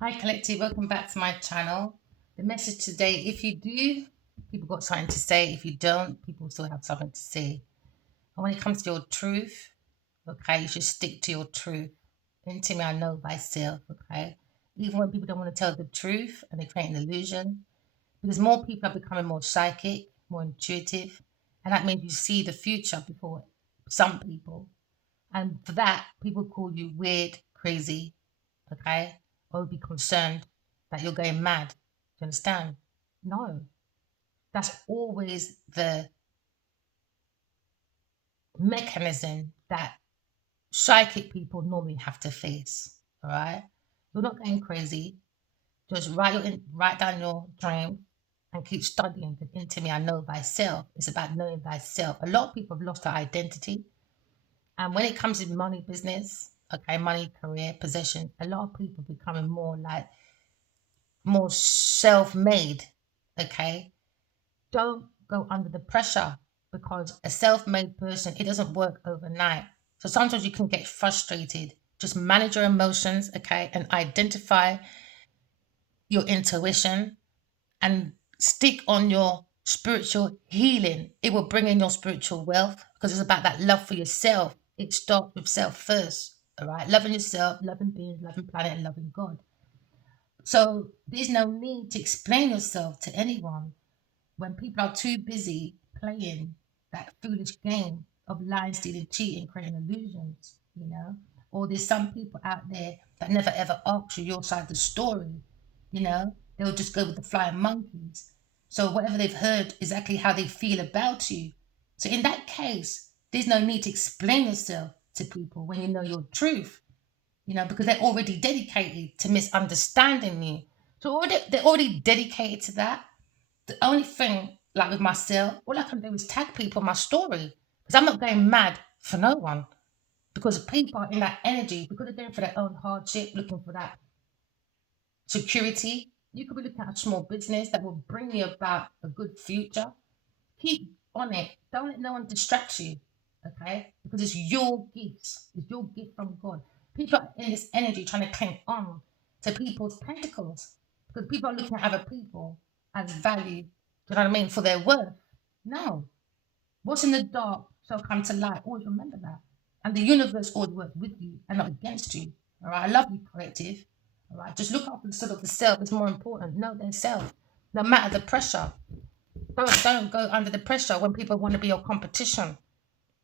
Hi, Collective. Welcome back to my channel. The message today, if you do, people got something to say. If you don't, people still have something to say. And when it comes to your truth, okay, you should stick to your truth. Into me, I know thyself, okay? Even when people don't want to tell the truth and they create an illusion, because more people are becoming more psychic, more intuitive, and that means you see the future before some people. And for that, people call you weird, crazy, okay? Or be concerned that you're going mad. Do you understand? No, that's always the mechanism that psychic people normally have to face. All right, you're not going crazy. Just write down your dream and keep studying. Because into me, I know thyself. It's about knowing thyself. A lot of people have lost their identity, and when it comes to money, business, okay, money, career, possession, a lot of people becoming more self-made. Okay, don't go under the pressure because a self-made person, it doesn't work overnight. So sometimes you can get frustrated. Just manage your emotions, okay, and identify your intuition and stick on your spiritual healing. It will bring in your spiritual wealth because it's about that love for yourself. It starts with self first. All right, loving yourself, loving beings, loving planet, and loving God. So there's no need to explain yourself to anyone when people are too busy playing that foolish game of lying, stealing, cheating, creating illusions. Or there's some people out there that never ever ask you your side of the story. They'll just go with the flying monkeys. So whatever they've heard, exactly how they feel about you. So in that case, there's no need to explain yourself to people when you know your truth, because they're already dedicated to misunderstanding you. So they're already dedicated to that. The only thing, like with myself, all I can do is tag people on my story because I'm not going mad for no one. Because people are in that energy, because they're going for their own hardship, looking for that security. You could be looking at a small business that will bring you about a good future. Keep on it. Don't let no one distract you, okay? Because it's your gift. It's your gift from God. People are in this energy trying to cling on to people's pentacles because people are looking at other people as value. Do you know what I mean? For their worth. No. What's in the dark shall come to light. Always remember that. And the universe always works with you and not against you. All right. I love you, collective. All right. Just look after the sort of the self is more important. Know their self. No matter the pressure. Don't go under the pressure when people want to be your competition.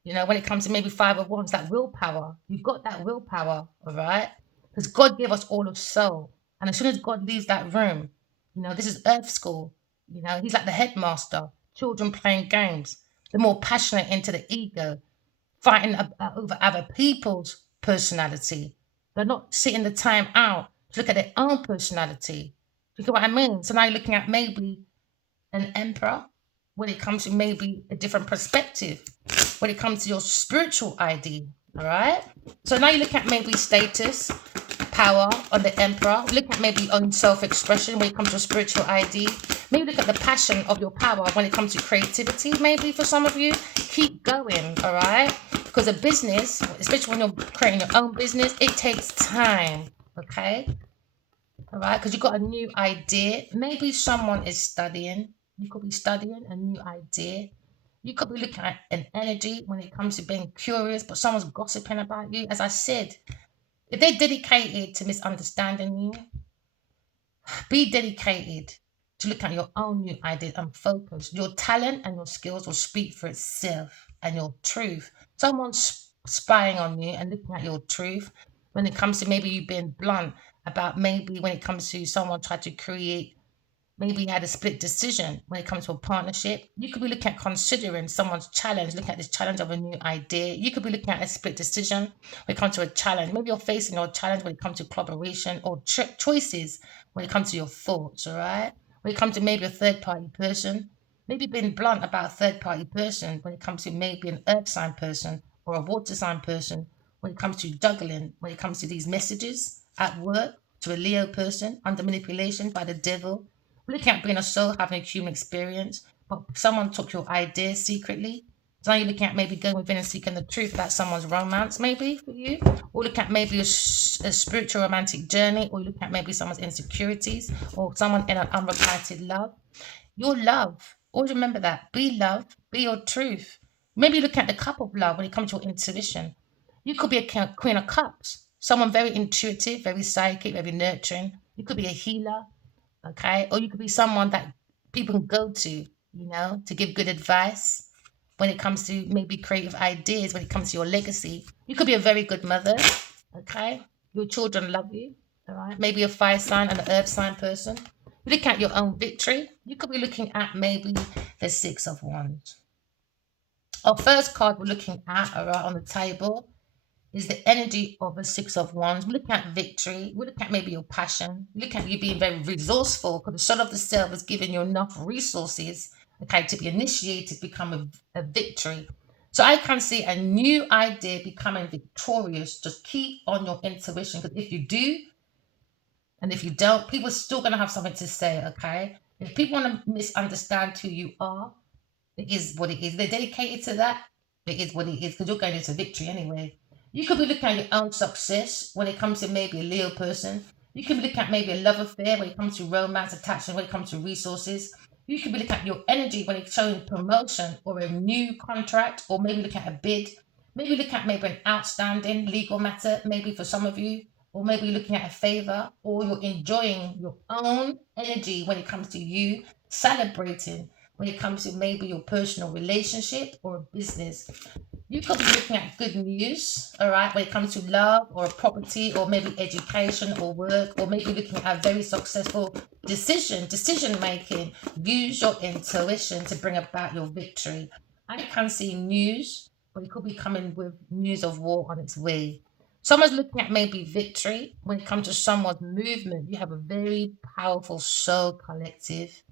When it comes to maybe five of wands, that willpower. You've got that willpower, all right? Because God gave us all of soul. And as soon as God leaves that room, this is earth school. He's like the headmaster. Children playing games. They're more passionate into the ego, fighting over other people's personality. They're not sitting the time out to look at their own personality. Do you get what I mean? So now you're looking at maybe an emperor when it comes to maybe a different perspective when it comes to your spiritual ID. All right. So now you look at maybe status, power on the emperor. Look at maybe own self-expression when it comes to spiritual ID. Maybe look at the passion of your power when it comes to creativity. Maybe for some of you, keep going. All right. Because a business, especially when you're creating your own business, it takes time. Okay. All right, because you've got a new idea. Maybe someone is studying. You could be studying a new idea. You could be looking at an energy when it comes to being curious, but someone's gossiping about you. As I said, if they're dedicated to misunderstanding you, be dedicated to look at your own new idea and focus. Your talent and your skills will speak for itself and your truth. Someone's spying on you and looking at your truth when it comes to maybe you being blunt about maybe when it comes to someone trying to create, maybe you had a split decision when it comes to a partnership. You could be looking at considering someone's challenge, looking at this challenge of a new idea. You could be looking at a split decision when it comes to a challenge. Maybe you're facing your challenge when it comes to collaboration or choices when it comes to your thoughts, all right? When it comes to maybe a third party person, maybe being blunt about a third party person when it comes to maybe an earth sign person or a water sign person, when it comes to juggling, when it comes to these messages at work to a Leo person under manipulation by the devil. Looking at being a soul, having a human experience, but someone took your idea secretly So now you're looking at maybe going within and seeking the truth about someone's romance, maybe for you, or look at maybe a spiritual romantic journey, or you look at maybe someone's insecurities, or someone in an unrequited love. Your love. Always remember that. Be love. Be your truth. Maybe look at the cup of love when it comes to your intuition. You could be a queen of cups. Someone very intuitive, very psychic, very nurturing. You could be a healer, okay? Or you could be someone that people can go to give good advice when it comes to maybe creative ideas, when it comes to your legacy. You could be a very good mother, okay? Your children love you, all right? Maybe a fire sign and an earth sign person. You look at your own victory. You could be looking at maybe the Six of Wands. Our first card we're looking at, all right, on the table is the energy of a Six of Wands. We're looking at victory. We're looking at maybe your passion. We look at you being very resourceful because the shot of the self is giving you enough resources, okay, to be initiated, become a victory. So I can see a new idea becoming victorious. Just keep on your intuition because if you do, and if you don't, people are still going to have something to say, okay? If people want to misunderstand who you are, it is what it is. They're dedicated to that. It is what it is because you're going into victory anyway. You could be looking at your own success when it comes to maybe a Leo person. You could be looking at maybe a love affair when it comes to romance, attachment, when it comes to resources. You could be looking at your energy when it's showing promotion or a new contract, or maybe look at a bid. Maybe look at maybe an outstanding legal matter, maybe for some of you, or maybe looking at a favor, or you're enjoying your own energy when it comes to you celebrating when it comes to maybe your personal relationship or business. You could be looking at good news, all right, when it comes to love or property or maybe education or work, or maybe looking at a very successful decision making. Use your intuition to bring about your victory. I can see news, but it could be coming with news of war on its way. Someone's looking at maybe victory when it comes to someone's movement. You have a very powerful soul collective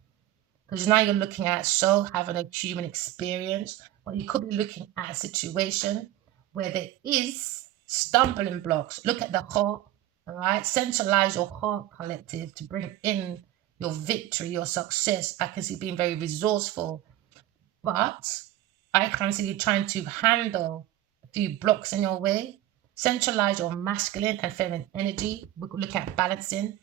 because now you're looking at soul having a human experience, but you could be looking at a situation where there is stumbling blocks. Look at the heart, all right? Centralize your heart collective to bring in your victory, your success. I can see being very resourceful, but I can see you trying to handle a few blocks in your way. Centralize your masculine and feminine energy. We could look at balancing.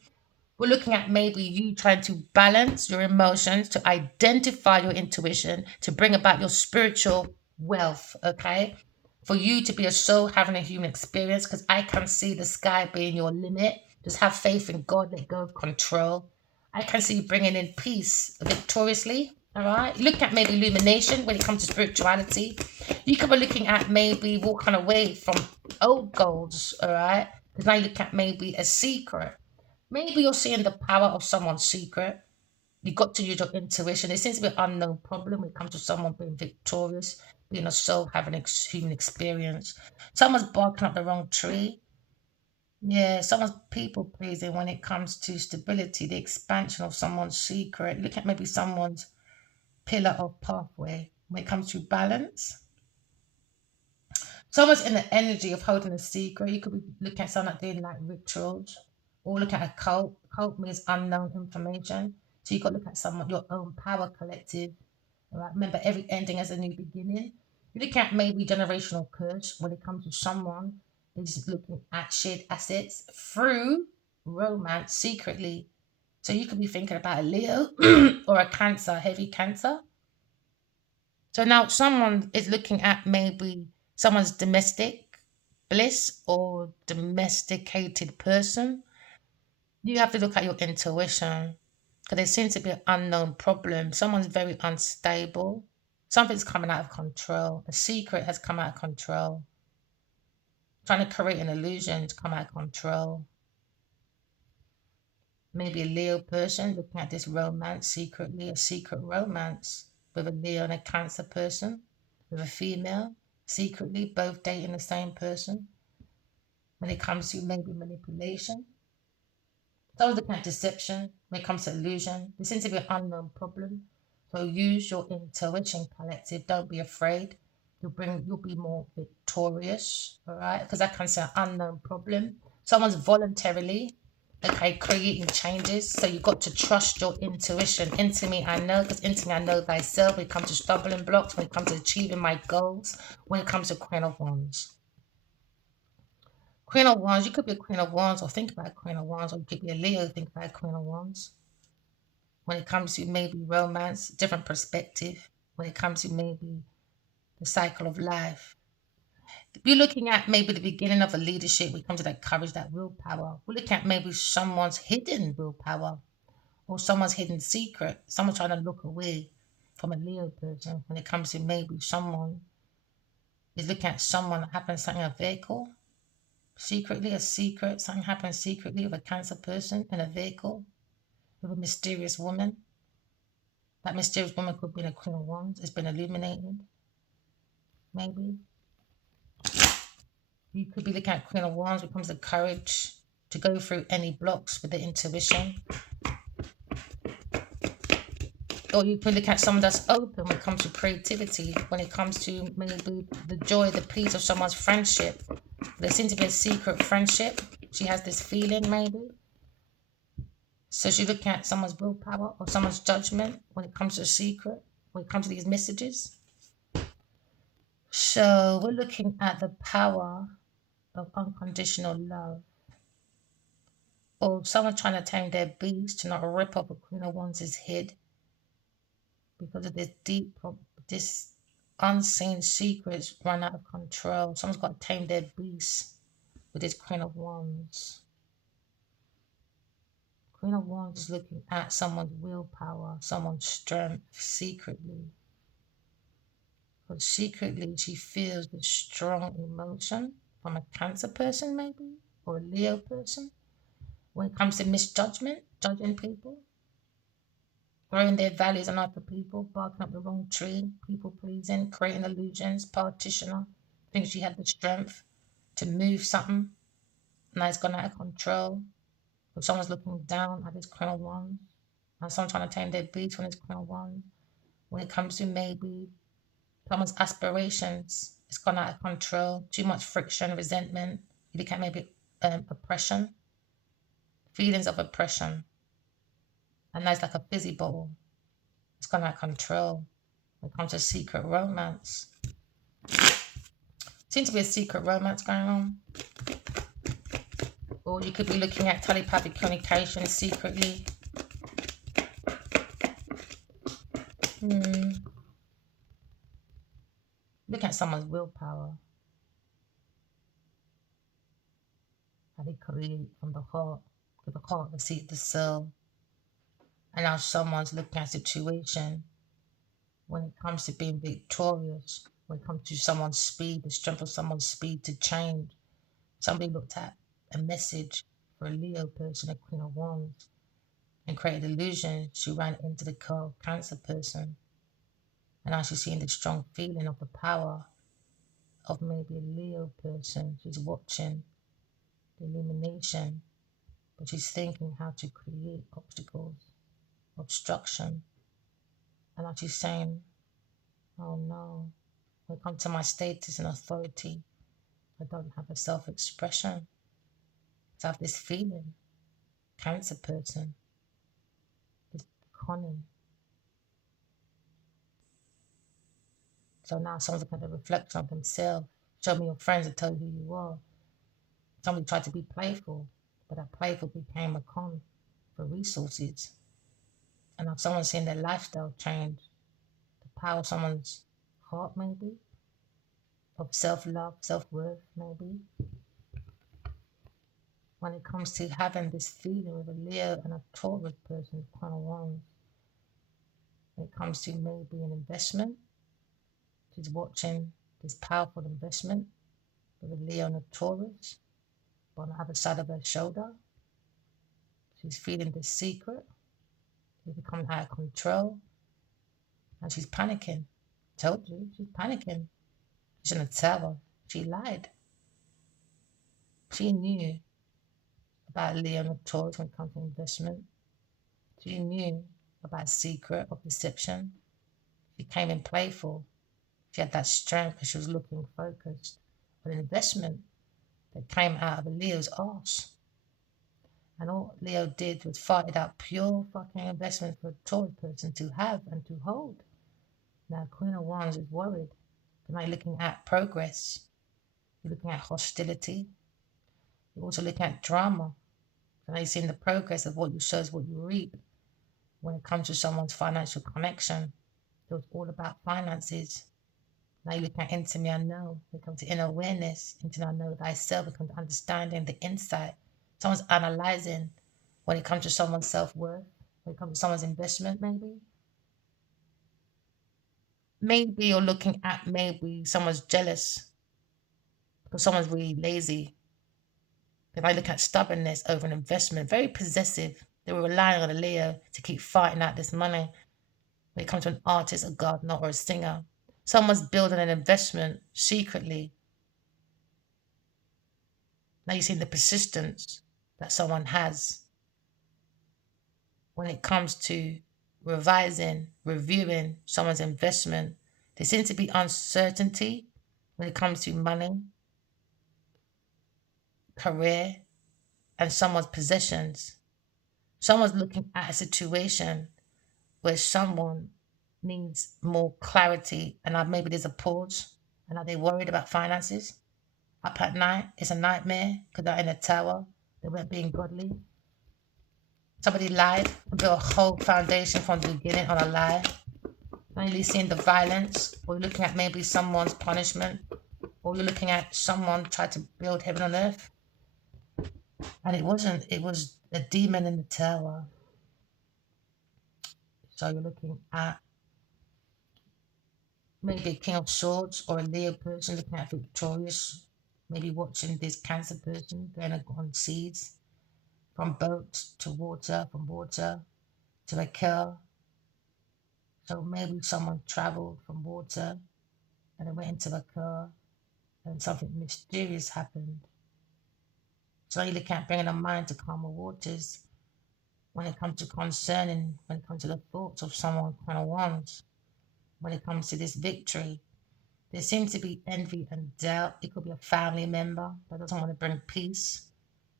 We're looking at maybe you trying to balance your emotions, to identify your intuition, to bring about your spiritual wealth, okay? For you to be a soul having a human experience, because I can see the sky being your limit. Just have faith in God, let go of control. I can see you bringing in peace victoriously, all right? Look at maybe illumination when it comes to spirituality. You could be looking at maybe walking away from old goals, all right? Because now you look at maybe a secret. Maybe you're seeing the power of someone's secret. You got to use your intuition. It seems to be an unknown problem when it comes to someone being victorious, being a soul, having a human experience. Someone's barking up the wrong tree. Yeah, someone's people pleasing when it comes to stability, the expansion of someone's secret. Look at maybe someone's pillar of pathway when it comes to balance. Someone's in the energy of holding a secret. You could be looking at someone that doing like rituals, or look at a cult. Cult means unknown information. So you got to look at someone, your own power collective. All right. Remember, every ending has a new beginning. You look at maybe generational curse when it comes to someone is looking at shared assets through romance secretly. So you could be thinking about a Leo or a Cancer, heavy Cancer. So now someone is looking at maybe someone's domestic bliss or domesticated person. You have to look at your intuition because there seems to be an unknown problem. Someone's very unstable. Something's coming out of control. A secret has come out of control. Trying to create an illusion to come out of control. Maybe a Leo person looking at this romance secretly, a secret romance with a Leo and a Cancer person, with a female, secretly both dating the same person. When it comes to maybe manipulation, someone's looking at deception. When it comes to illusion, there seems to be an unknown problem. So use your intuition, collective. Don't be afraid. You'll be more victorious, all right? Because that can say an unknown problem. Someone's voluntarily Okay, creating changes. So you've got to trust your intuition. Into me, I know, because into me, I know thyself. When it comes to stumbling blocks, when it comes to achieving my goals, when it comes to Queen of Wands. Queen of Wands, you could be a Queen of Wands or think about Queen of Wands, or you could be a Leo, think about Queen of Wands. When it comes to maybe romance, different perspective. When it comes to maybe the cycle of life. If you're looking at maybe the beginning of a leadership, we come to that courage, that willpower. We're looking at maybe someone's hidden willpower or someone's hidden secret. Someone trying to look away from a Leo person. When it comes to maybe someone is looking at someone that happens something in a vehicle, secretly, a secret, something happens secretly with a Cancer person in a vehicle with a mysterious woman. That mysterious woman could be in a Queen of Wands. It's been illuminated, maybe. You could be looking at Queen of Wands when it comes to courage to go through any blocks with the intuition. Or you could look at someone that's open when it comes to creativity, when it comes to maybe the joy, the peace of someone's friendship. There seems to be a secret friendship. She has this feeling, maybe. So she's looking at someone's willpower or someone's judgment when it comes to a secret, when it comes to these messages. So we're looking at the power of unconditional love. Or someone trying to tame their beast to not rip off a Queen of Wands' head because of this this unseen secrets run out of control. Someone's got to tame their beast with this Queen of Wands. Queen of Wands is looking at someone's willpower, someone's strength secretly. But secretly, she feels the strong emotion from a Cancer person, maybe, or a Leo person. When it comes to misjudgment, judging people, throwing their values on other people, barking up the wrong tree, people pleasing, creating illusions, partitioner, thinks she had the strength to move something. Now it's gone out of control. If someone's looking down at this Queen of Wands, and someone trying to tame their beast when it's Queen of Wands, when it comes to maybe someone's aspirations, it's gone out of control. Too much friction, resentment. You look at maybe oppression, feelings of oppression. And that's like a busy bubble. It's gone out of control. When it comes to secret romance, seems to be a secret romance going on. Or you could be looking at telepathic communication secretly. Look at someone's willpower. How they create from the heart, with the heart, the seat, the soul. And now someone's looking at a situation when it comes to being victorious, when it comes to someone's speed, the strength of someone's speed to change. Somebody looked at a message for a Leo person, a Queen of Wands, and created illusion. She ran into the car of Cancer person. And now she's seeing the strong feeling of the power of maybe a Leo person. She's watching the illumination, but she's thinking how to create obstacles, obstruction. And now she's saying, oh no, when it comes to my status and authority, I don't have a self-expression. So I have this feeling, Cancer person, this conning. So now someone's going to reflect on themselves. Show me your friends and tell you who you are. Somebody tried to be playful, but that playful became a con for resources. And now someone's seeing their lifestyle change, the power of someone's heart, maybe, of self love, self worth, maybe. When it comes to having this feeling with a Leo and a Taurus person, Queen of Wands, when it comes to maybe an investment, she's watching this powerful investment with a Leo and a Taurus. But on the other side of her shoulder, she's feeling this secret. She's becoming out of control and she's panicking. Told you, she's panicking. She's in a tower. She lied. She knew about Leo and Taurus when it comes to investment. She knew about secret of deception. She came in playful. She had that strength because she was looking focused on an investment that came out of a Leo's arse. And all Leo did was farted out pure fucking investment for a Taurus person to have and to hold. Now, Queen of Wands is worried. Now you're looking at progress. You're looking at hostility. You're also looking at drama. So now you're seeing the progress of what you sow is what you reap when it comes to someone's financial connection. So it's all about finances. Now you look at into me, I know. When it comes to inner awareness, into I know thyself, when it comes to understanding the insight. Someone's analyzing when it comes to someone's self-worth, when it comes to someone's investment, maybe. Maybe you're looking at maybe someone's jealous because someone's really lazy. If I look at stubbornness over an investment, very possessive. They were relying on a Leo to keep fighting out this money. When it comes to an artist, a gardener, or a singer, someone's building an investment secretly. Now you see the persistence that someone has when it comes to revising, reviewing someone's investment. There seems to be uncertainty when it comes to money, career, and someone's possessions. Someone's looking at a situation where someone needs more clarity and maybe there's a pause and are they worried about finances? Up at night, it's a nightmare because they're in a tower, they weren't being godly. Somebody lied and built a whole foundation from the beginning on a lie. Only seeing the violence, or you're looking at maybe someone's punishment, or you're looking at someone trying to build heaven on earth. And it wasn't, it was a demon in the tower. So you're looking at maybe a King of Swords or a Leo person looking at victorious, maybe watching this Cancer person going on seas from boat to water, from water to a car. So maybe someone traveled from water and they went into a car and something mysterious happened. So you look at bringing a mind to calmer waters when it comes to concerning, when it comes to the thoughts of someone kind of wants, when it comes to this victory. There seems to be envy and doubt. It could be a family member that doesn't want to bring peace.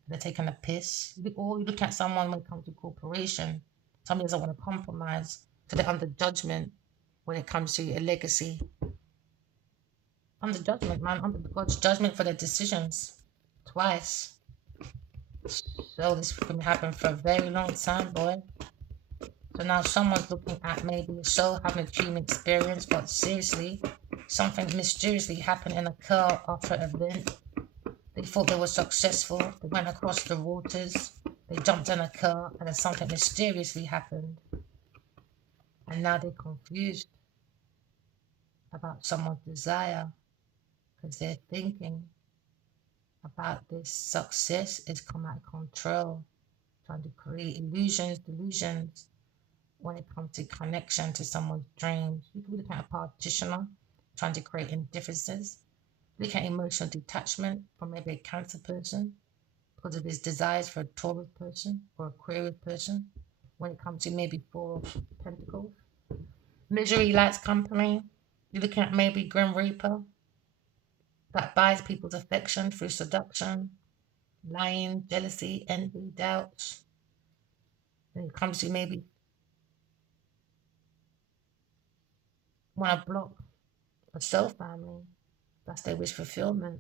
They're taking a piss. Or you look at someone when it comes to cooperation. Somebody doesn't want to compromise. So they're under judgment when it comes to a legacy. Under judgment, man. Under God's judgment for their decisions. Twice. So this can happen for a very long time, boy. So now someone's looking at maybe a soul having a dream experience, but seriously, something mysteriously happened in a car after an event. They thought they were successful. They went across the waters. They jumped in a car, and then something mysteriously happened. And now they're confused about someone's desire because they're thinking about this success is come out of control, trying to create illusions, delusions when it comes to connection to someone's dreams. You could be looking at a practitioner trying to create indifferences. Look at emotional detachment from maybe a Cancer person because of his desires for a Taurus person or Aquarius person when it comes to maybe Four of Pentacles. Misery likes company. You're looking at maybe Grim Reaper that buys people's affection through seduction, lying, jealousy, envy, doubts. When it comes to maybe want to block a soul family, that's their wish fulfillment,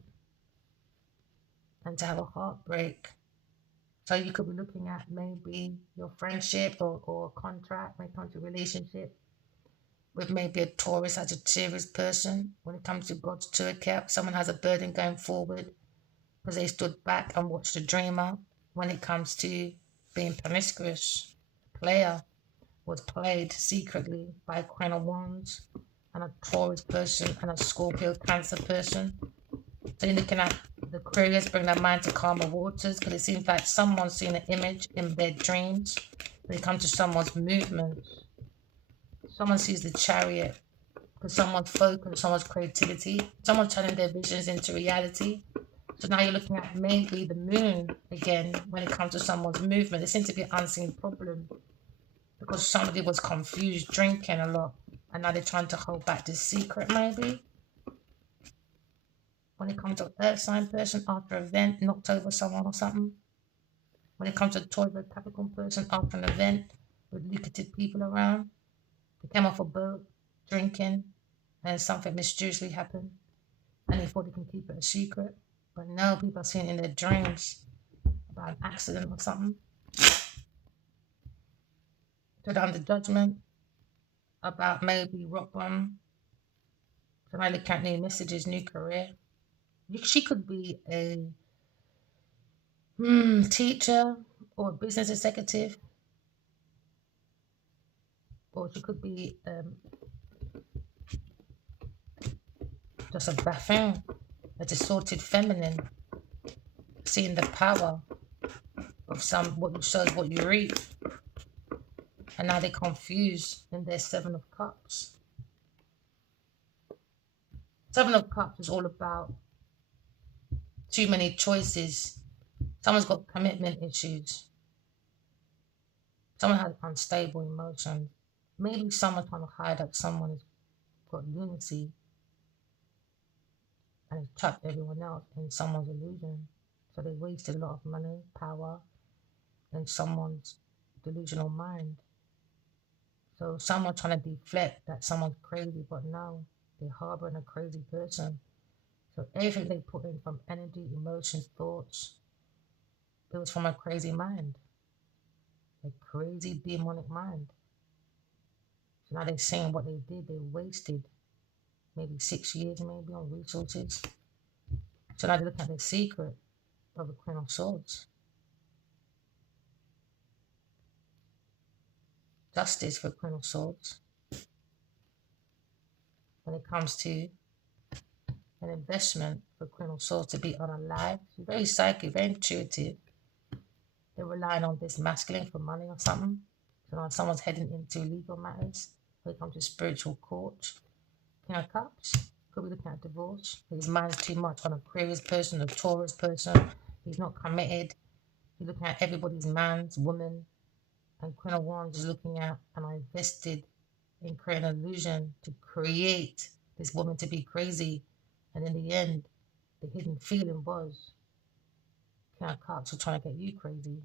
and to have a heartbreak. So you could be looking at maybe your friendship or a contract when it comes to relationship with maybe a Taurus, Sagittarius person. When it comes to God's tour cap, someone has a burden going forward because they stood back and watched the dreamer. When it comes to being promiscuous, player was played secretly by a Queen of Wands and a Taurus person and a Scorpio Cancer person. So you're looking at the Aquarius bring their mind to calmer waters because it seems like someone's seen an image in their dreams when it comes to someone's movements. Someone sees the Chariot because someone's focus, someone's creativity, someone's turning their visions into reality. So now you're looking at maybe the moon again when it comes to someone's movement. There seems to be an unseen problem because somebody was confused, drinking a lot, and now they're trying to hold back this secret maybe. When it comes to an earth sign person after an event, knocked over someone or something. When it comes to Taurus, the Capricorn person after an event with lucrative people around, they came off a boat drinking and something mysteriously happened and they thought they can keep it a secret. But now people are seeing in their dreams about an accident or something. Put under judgment about maybe rock bottom. So I look at new messages, new career. She could be a teacher or a business executive, or she could be just a buffoon, a distorted feminine, seeing the power of some what you sow is what you reap. And now they're confused in their Seven of Cups. Seven of Cups is all about too many choices. Someone's got commitment issues. Someone has unstable emotions. Maybe someone's trying to hide that someone has got lunacy and has trapped everyone else in someone's illusion. So they wasted a lot of money, power in someone's delusional mind. So someone trying to deflect that someone's crazy, but no, they're harboring a crazy person. So everything they put in from energy, emotions, thoughts, it was from a crazy mind, a crazy demonic mind. So now they're saying what they did, they wasted maybe 6 years maybe on resources. So now they look at the secret of the Queen of Swords. Justice for Queen of Swords. When it comes to an investment for Queen of Swords to be unalive, she's very psychic, very intuitive. They're relying on this masculine for money or something. So now someone's heading into legal matters. When it comes to spiritual court, King of Cups, could be looking at divorce. His mind's too much on Aquarius person, a Taurus person. He's not committed. He's looking at everybody's man's, woman. And Queen of Wands is looking at, and I invested in creating an illusion to create this woman to be crazy. And in the end, the hidden feeling was King of Cups were trying to get you crazy.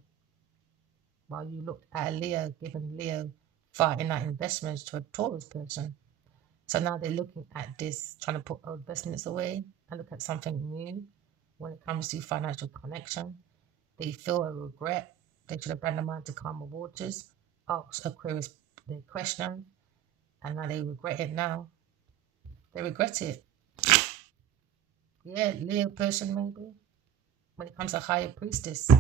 While you looked at a Leo, giving Leo fighting out investments to a Taurus person. So now they're looking at this, trying to put old investments away and look at something new when it comes to financial connection. They feel a regret. They should have brought them mind to calmer waters, ask Aquarius their question, and now they regret it now. They regret it. Yeah, Leo person maybe. When it comes to higher priestess,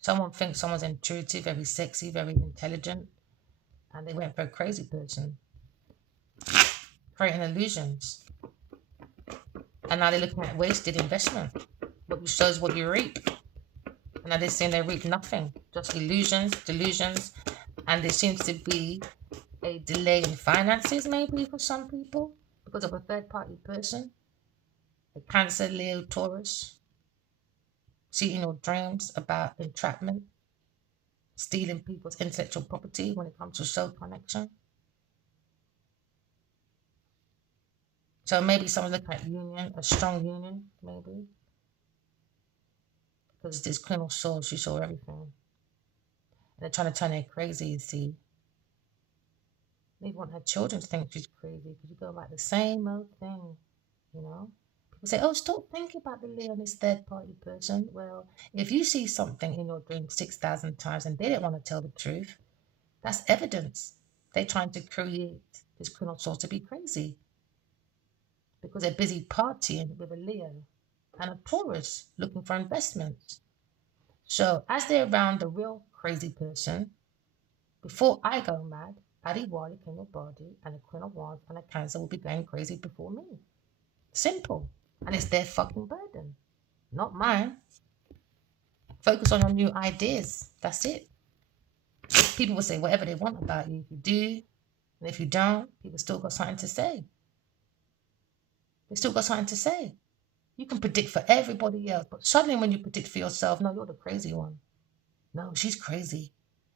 someone thinks someone's intuitive, very sexy, very intelligent, and they went for a crazy person, creating illusions. And now they're looking at wasted investment. What you sow is what you reap. And now they're saying they reap nothing, just illusions, delusions. And there seems to be a delay in finances, maybe for some people, because of a third party person. A Cancer, Leo, Taurus, seeing your dreams about entrapment, stealing people's intellectual property when it comes to soul connection. So maybe someone's looking at union, a strong union, maybe. Because this Queen of Swords, she saw everything. And they're trying to turn her crazy, you see. They want her children to think she's crazy because you go about the same old thing, you know? People say, oh, stop thinking about the Leo and this third party person. Well, if you see something in your dream 6,000 times and they don't want to tell the truth, that's evidence. They're trying to create this Queen of Swords to be crazy because they're busy partying with a Leo and a Taurus looking for investments. So as they're around the real crazy person, before I go mad, Adiwali, King of Body, and the Queen of Wands and a Cancer will be going crazy before me. Simple. And it's their fucking burden, not mine. Focus on your new ideas. That's it. People will say whatever they want about you. If you do, and if you don't, people still got something to say. They still got something to say. You can predict for everybody else, but suddenly when you predict for yourself, no, you're the crazy one. No, she's crazy.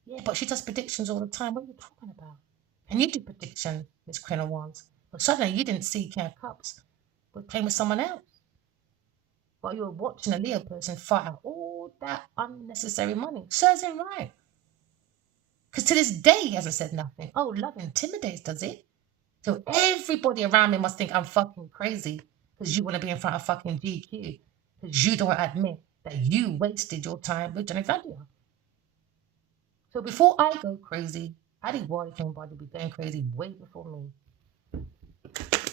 Yeah, but she does predictions all the time. What are you talking about? And you do prediction, Miss Queen of Wands. But suddenly you didn't see King of Cups, but playing with someone else. While you were watching a Leo person fight out all all that unnecessary money. Serves him right. Because to this day, he hasn't said nothing. Oh, love intimidates, does it? So everybody around me must think I'm fucking crazy because you want to be in front of fucking GQ because you don't admit that you wasted your time with Johnny Vadia. So before I go crazy, Addy Boy can body be going crazy way before me.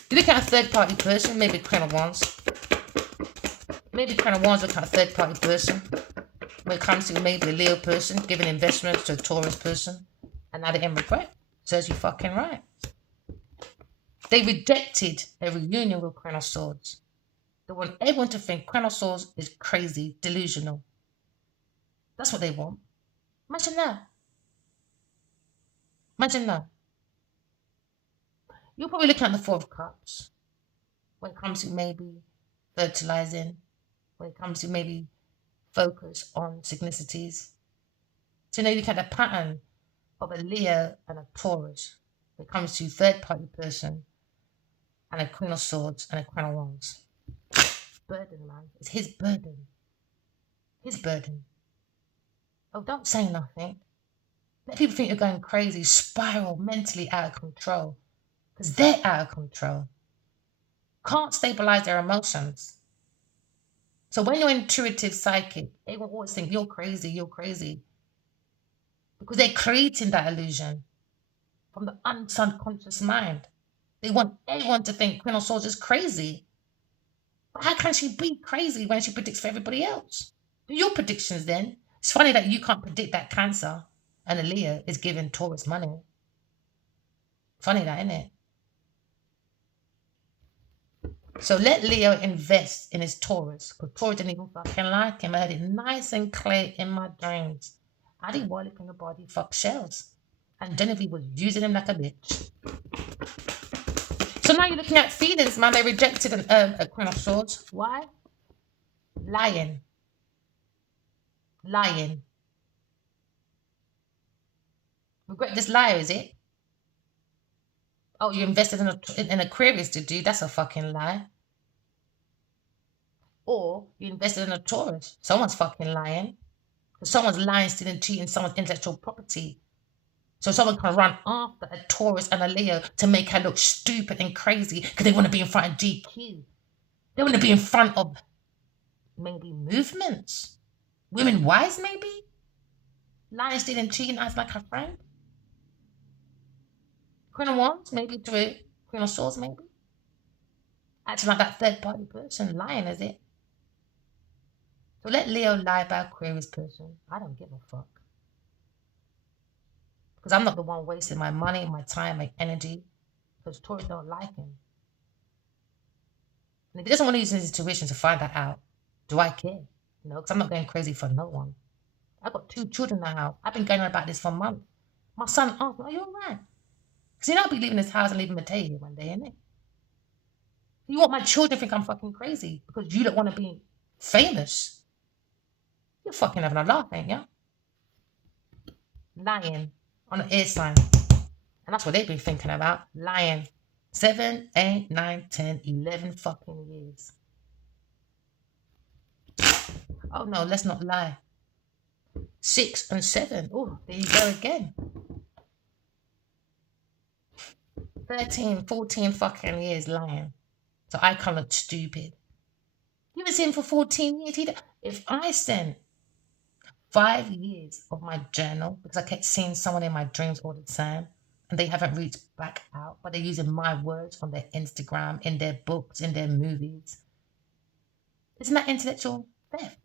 You look at a third party person, maybe kind of ones. Maybe kind of ones look at a third party person. When it comes to maybe a Leo person giving investments to a Taurus person and now they're in regret. Says you fucking right. They rejected a reunion with Crown of Swords. They want everyone to think Crown of Swords is crazy, delusional. That's what they want. Imagine that. Imagine that. You're probably looking at the Four of Cups when it comes to maybe fertilizing, when it comes to maybe focus on synchronicities. So now you look at the pattern of a Leo and a Taurus when it comes to third party person and a Queen of Swords and a Crown of Wands. Burden, man. It's his burden. His burden. Oh, don't say nothing. Let people think you're going crazy, spiral mentally out of control. Because they're out of control. Can't stabilize their emotions. So when you're intuitive psychic, they will always think you're crazy, you're crazy. Because they're creating that illusion from the unconscious mind. They want everyone to think Queen of Swords is crazy. But how can she be crazy when she predicts for everybody else? Do your predictions then. It's funny that you can't predict that Cancer and a Leo is giving Taurus money. Funny that, isn't it? So let Leo invest in his Taurus, because Taurus didn't even fucking like him. I heard it nice and clear in my dreams. Addy Wallop in the body fuck shells. And Genevieve was using him like a bitch. So now you're looking at feelings, man. They rejected a Queen of Swords. Why? Lying. Lying. Regret this liar, is it? Oh, you invested in Aquarius, did you? That's a fucking lie. Or you invested in a Taurus. Someone's fucking lying. Someone's lying, stealing, cheating someone's intellectual property. So someone can run after a Taurus and a Leo to make her look stupid and crazy because they want to be in front of GQ. They want to be in front of maybe movements. Women wise, maybe? Lying, stealing, cheating, as like her friend. Queen of Wands, maybe to it. Queen of Swords, maybe. Acting like that third party person. Lying, is it? So let Leo lie about Aquarius person. I don't give a fuck. Because I'm not the one wasting my money, my time, my energy. Because Taurus don't like him. And if he doesn't want to use his intuition to find that out, do I care? No, because I'm not going crazy for no one. I've got 2 children in the house. I've been going on about this for months. My son asked me, are you all right? Because you know I'll be leaving this house and leaving Mateo here one day, innit? You want my children to think I'm fucking crazy because you don't want to be famous. You're fucking having a laugh, ain't you? Lying on an air sign. And that's what they've been thinking about. Lying. 7, 8, 9, 10, 11 fucking years. Oh no, let's not lie. 6 and 7. Oh, there you go again. 13, 14 fucking years lying. So I can't look stupid. You haven't seen him for 14 years. If I sent 5 years of my journal, because I kept seeing someone in my dreams all the time, and they haven't reached back out, but they're using my words on their Instagram, in their books, in their movies. Isn't that intellectual theft?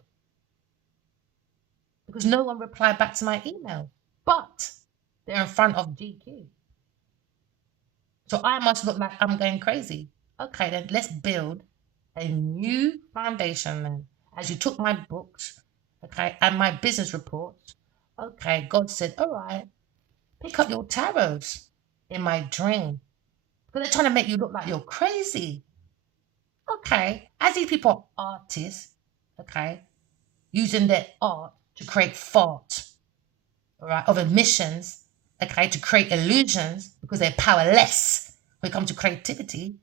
Because no one replied back to my email, but they're in front of GQ. So I must look like I'm going crazy. Okay, then let's build a new foundation then. As you took my books, okay, and my business reports, okay, God said, all right, pick up your tarots in my dream. Because they're trying to make you look like you're crazy. Okay, as these people are artists, okay, using their art to create thought, all right, of emissions, okay, to create illusions because they're powerless when it comes to creativity.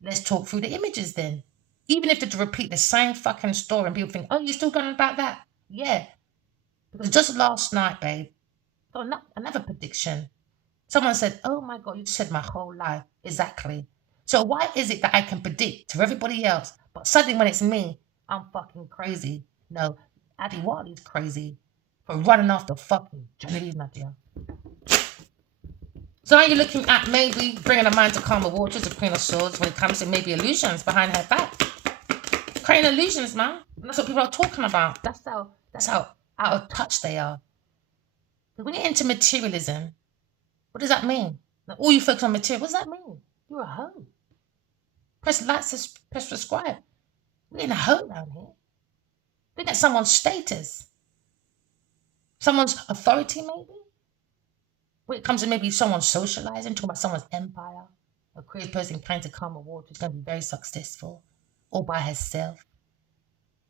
Let's talk through the images then. Even if they're to repeat the same fucking story and people think, oh, you're still going on about that? Yeah, because just last night, babe, got another prediction. Someone said, "Oh my God, you said my whole life." Exactly. So why is it that I can predict to everybody else, but suddenly when it's me, I'm fucking crazy? No, Addy Wali's crazy for running after fucking Genevieve Nadia. So are you looking at maybe bringing a mind to calmer waters, the Queen of Swords, when it comes to maybe illusions behind her back? Creating illusions, man. And that's what people are talking about. That's how out of touch they are. But when you're into materialism, what does that mean? Like, all you focus on material, what does that mean? You're a hoe. Press like, press subscribe. We ain't a hoe down here. Look at someone's status, someone's authority, maybe. When it comes to maybe someone socializing, talking about someone's empire, a creative person kind to come award who's going to be very successful all by herself.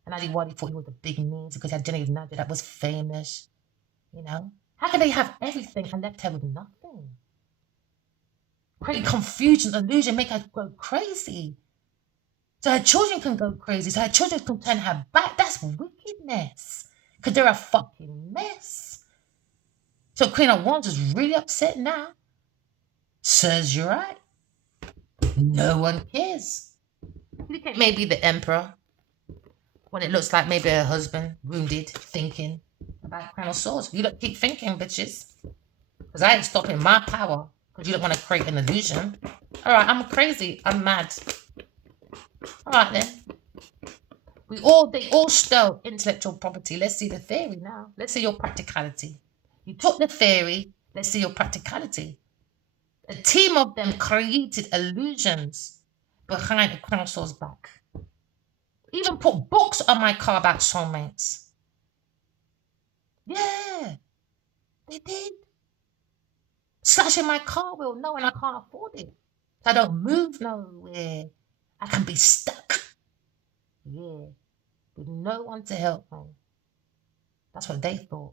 And Ali Wadi thought he was a big news because he had Jenny Nadia that was famous, you know? How can they have everything and left her with nothing? Create confusion, illusion, make her go crazy. So her children can go crazy. So her children can turn her back. That's wickedness. Because they're a fucking mess. So Queen of Wands is really upset now. Says you're right. No one cares. Look at maybe the Emperor. When it looks like maybe her husband wounded, thinking about Crown of Swords. You don't keep thinking, bitches. Because I ain't stopping my power. Because you don't want to create an illusion. Alright, I'm crazy. I'm mad. Alright then. They all stole intellectual property. Let's see the theory now. Let's see your practicality. You took the theory. Let's see your practicality. A team of them created illusions behind the Crown of Swords back. Even put books on my car about soulmates. Yeah, they did. Slashing my car wheel, knowing I can't afford it. So I don't move nowhere. I can be stuck. Yeah, with no one to help me. That's what they thought.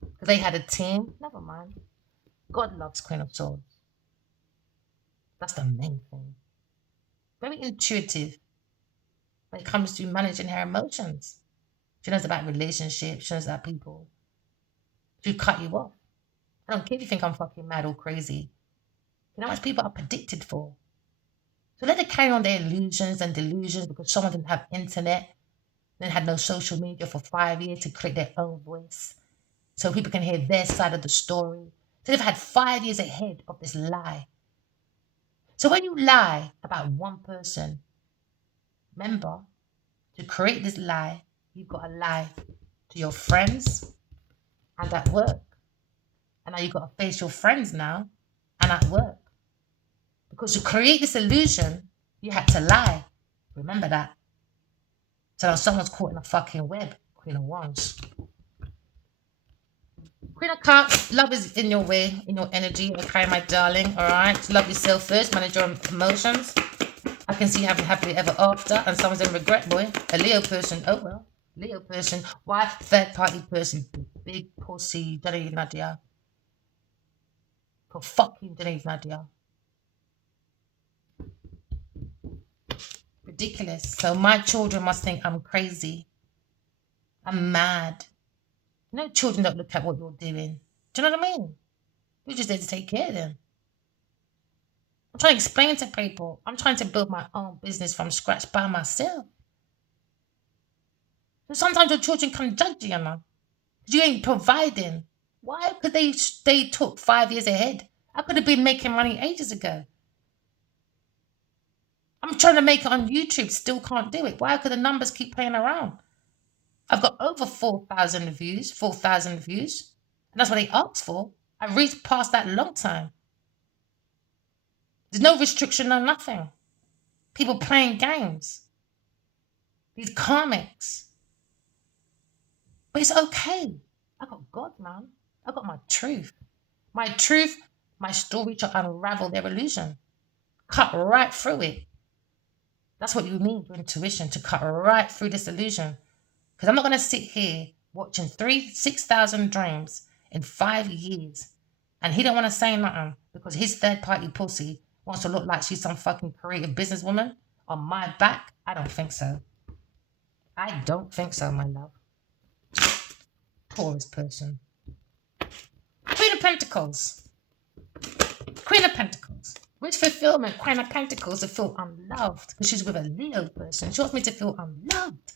Because they had a team. Never mind. God loves Queen of Swords. That's the main thing. Very intuitive when it comes to managing her emotions. She knows about relationships. She knows about people. She cut you off. I don't care if you think I'm fucking mad or crazy. You know how much people are predicted for. So let them carry on their illusions and delusions because someone didn't have internet, then had no social media for 5 years to create their own voice. So people can hear their side of the story. So they've had 5 years ahead of this lie. So when you lie about one person, remember, to create this lie, you've got to lie to your friends and at work. And now you've got to face your friends now and at work. Because to create this illusion, you had to lie. Remember that. So now someone's caught in a fucking web. Queen of Wands. Queen of Cups, love is in your way, in your energy. Okay, my darling. All right. Love yourself first. Manage your emotions. I can see you having happily ever after. And someone's in regret, boy. A Leo person. Oh, well. Leo person. Why? Third party person. Big pussy. Genevieve Nadia. For fucking Genevieve Nadia. Ridiculous. So my children must think I'm crazy. I'm mad. No children don't look at what you're doing. Do you know what I mean? You're just there to take care of them. I'm trying to explain to people. I'm trying to build my own business from scratch by myself. So sometimes your children can judge you, man. You ain't providing. Why? Because they took 5 years ahead. I could have been making money ages ago. I'm trying to make it on YouTube, still can't do it. Why? Because the numbers keep playing around. I've got over 4,000 views, 4,000 views. And that's what they asked for. I've reached past that long time. There's no restriction, no nothing. People playing games. These karmics. But it's okay. I got God, man. I got my truth. My truth, my story to unravel their illusion. Cut right through it. That's what you need, your intuition, to cut right through this illusion. Because I'm not going to sit here watching 6,000 dreams in 5 years. And he don't want to say nothing because his third party pussy wants to look like she's some fucking creative businesswoman on my back. I don't think so. I don't think so, my love. Taurus person. Queen of Pentacles. Queen of Pentacles. With fulfillment, Queen of Pentacles to feel unloved because she's with a Leo person. She wants me to feel unloved.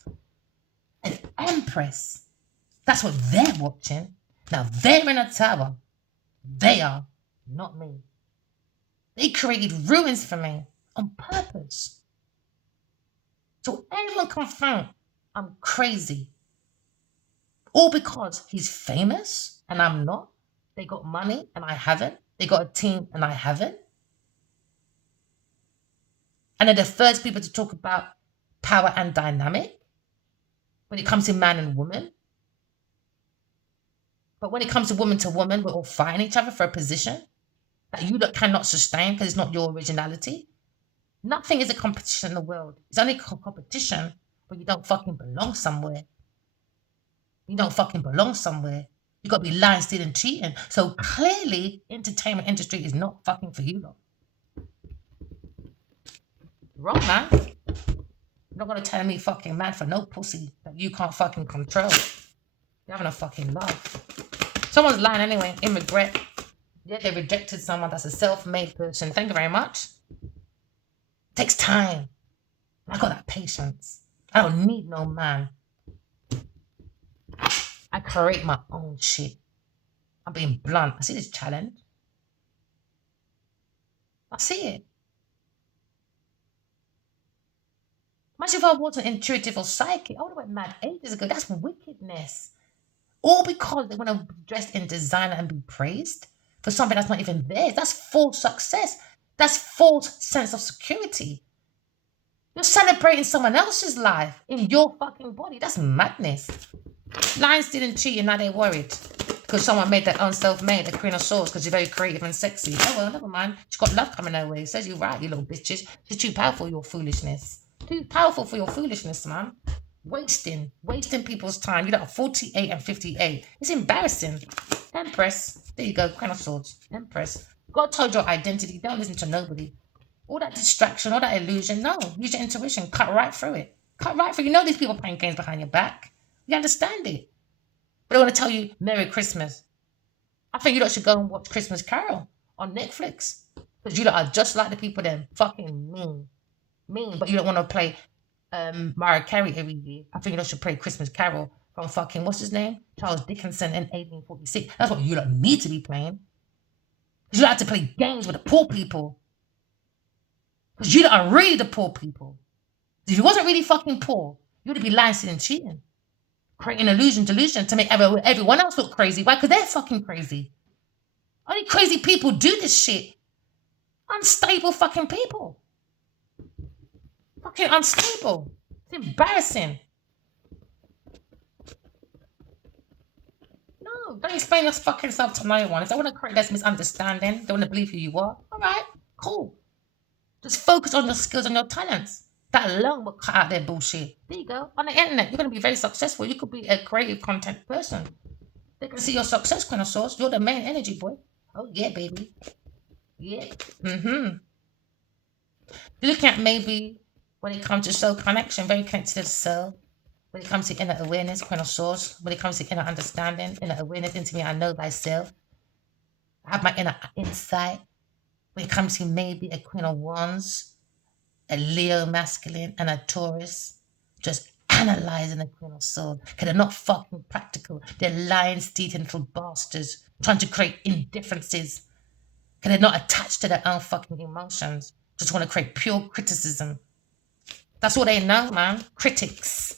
An Empress. That's what they're watching. Now they're in a tower. They are, not me. They created ruins for me on purpose. So anyone confirm I'm crazy. All because he's famous and I'm not. They got money and I haven't. They got a team and I haven't. And they're the first people to talk about power and dynamic when it comes to man and woman. But when it comes to woman, we're all fighting each other for a position that you cannot sustain because it's not your originality. Nothing is a competition in the world. It's only competition when you don't fucking belong somewhere. You don't fucking belong somewhere. You got to be lying, stealing, cheating. So clearly, entertainment industry is not fucking for you, lot. Wrong, man. You're not gonna tell me fucking mad for no pussy that you can't fucking control. You're having a fucking laugh. Someone's lying anyway. In regret. Yeah, they rejected someone that's a self-made person. Thank you very much. It takes time. I got that patience. I don't need no man. I create my own shit. I'm being blunt. I see this challenge. I see it. Imagine if I wasn't intuitive or psychic. I would have went mad ages ago. That's wickedness. All because they want to be dressed in designer and be praised for something that's not even theirs. That's false success. That's false sense of security. You're celebrating someone else's life in your fucking body. That's madness. Lions didn't cheat and now they're worried because someone made their own self-made, a Queen of Swords, because you're very creative and sexy. Oh, well, never mind. She's got love coming her way. Says you're right, you little bitches. She's too powerful for your foolishness. Too powerful for your foolishness, man. Wasting people's time. You got 48 and 58. It's embarrassing. Empress. There you go, Queen of Swords. Empress. God told your identity. Don't listen to nobody. All that distraction, all that illusion. No, use your intuition. Cut right through it. Cut right through. You know these people playing games behind your back. You understand it. But they want to tell you Merry Christmas. I think you lot should go and watch Christmas Carol on Netflix. Because you lot are just like the people then. Fucking mean. Mean. But you don't want to play Mariah Carey every year. I think you lot should play Christmas Carol from fucking, what's his name? Charles Dickinson in 1846. That's what you lot need to be playing. Because you lot have to play games with the poor people. Because you lot are really the poor people. If you wasn't really fucking poor, you would be lying, and cheating. Creating illusion, delusion to make everyone else look crazy. Why? Because they're fucking crazy. Only crazy people do this shit. Unstable fucking people. Fucking unstable. It's embarrassing. No, don't explain your fucking self to no one. If they want to create this misunderstanding, they want to believe who you are, all right, cool. Just focus on your skills and your talents. That alone will cut out their bullshit. There you go. On the internet, you're going to be very successful. You could be a creative content person. They can see your success, Queen of Swords. You're the main energy, boy. Oh, yeah, baby. Yeah. Mm-hmm. You're looking at maybe when it comes to soul connection, very connected to the soul. When it comes to inner awareness, Queen of Swords. When it comes to inner understanding, inner awareness into me, I know thyself. I have my inner insight. When it comes to maybe a Queen of Wands, a Leo masculine, and a Taurus, just analyzing the Queen of Swords. Because they're not fucking practical. They're lying, stealing little bastards, trying to create indifferences. Because they're not attached to their own fucking emotions. Just want to create pure criticism. That's all they know, man. Critics.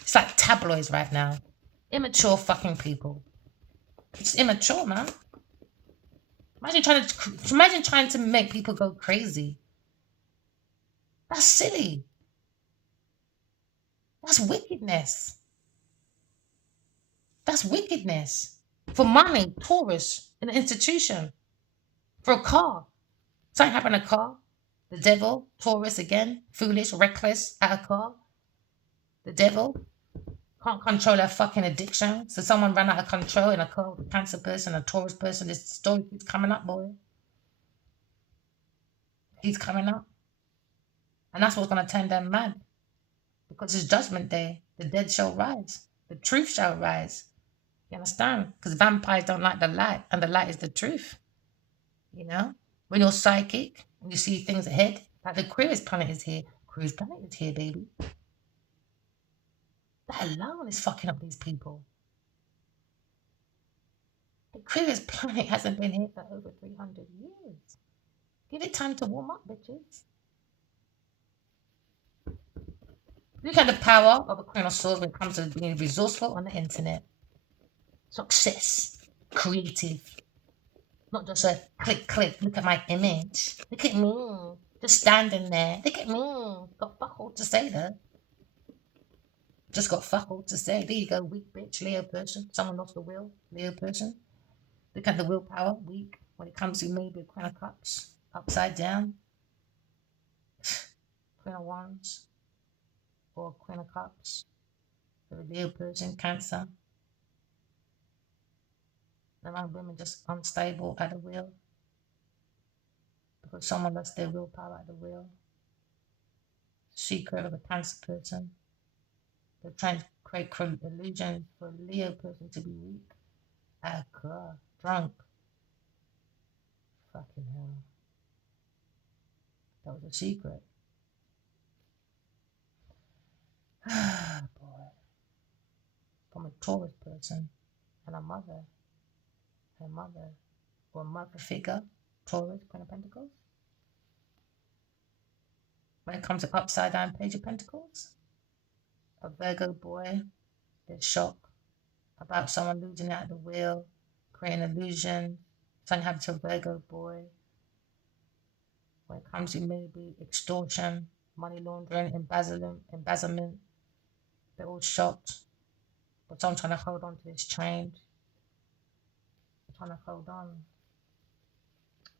It's like tabloids right now. Immature fucking people. It's immature, man. Imagine trying to make people go crazy. That's silly. That's wickedness. That's wickedness. For money, Taurus, in an institution. For a car. Something happened to a car. The devil, Taurus again, foolish, reckless at a car. The devil can't control their fucking addiction. So someone ran out of control in a car with a cancer person, a Taurus person. This story keeps coming up, boy. Keeps coming up. And that's what's going to turn them mad. Because it's Judgment Day. The dead shall rise. The truth shall rise. You understand? Because vampires don't like the light, and the light is the truth. You know? When you're psychic and you see things ahead, like the Aquarius planet is here. Aquarius planet is here, baby. That alone is fucking up these people. The Aquarius planet hasn't been here for over 300 years. Give it time to warm up, bitches. Look at the power of a Queen of Swords when it comes to being resourceful on the internet. Success. Creative. Not just a click, click, look at my image. Look at me. Just standing there. Look at me. Got fuck all to say though. Just got fuck all to say. There you go, weak bitch, Leo person. Someone lost the will, Leo person. Look at the willpower, weak. When it comes to maybe a Queen of Cups, upside down. Queen of Wands or Queen of Cups. For the Leo person, Cancer. The amount of women just unstable at the wheel because someone lost their willpower at the wheel. Secret of a Cancer person. They're trying to create illusion for a Leo person to be weak. Ah, God, drunk. Fucking hell. That was a secret. Ah, boy. From a Taurus person and a mother. Her mother. Or a mother figure. Taurus, Queen of Pentacles. When it comes to upside down Page of Pentacles. A Virgo boy. There's shock about someone losing out the wheel. Creating illusion. Something happened to a Virgo boy. When it comes to maybe extortion, money laundering, embezzlement, they're all shocked. But someone's trying to hold on to this change. They're trying to hold on.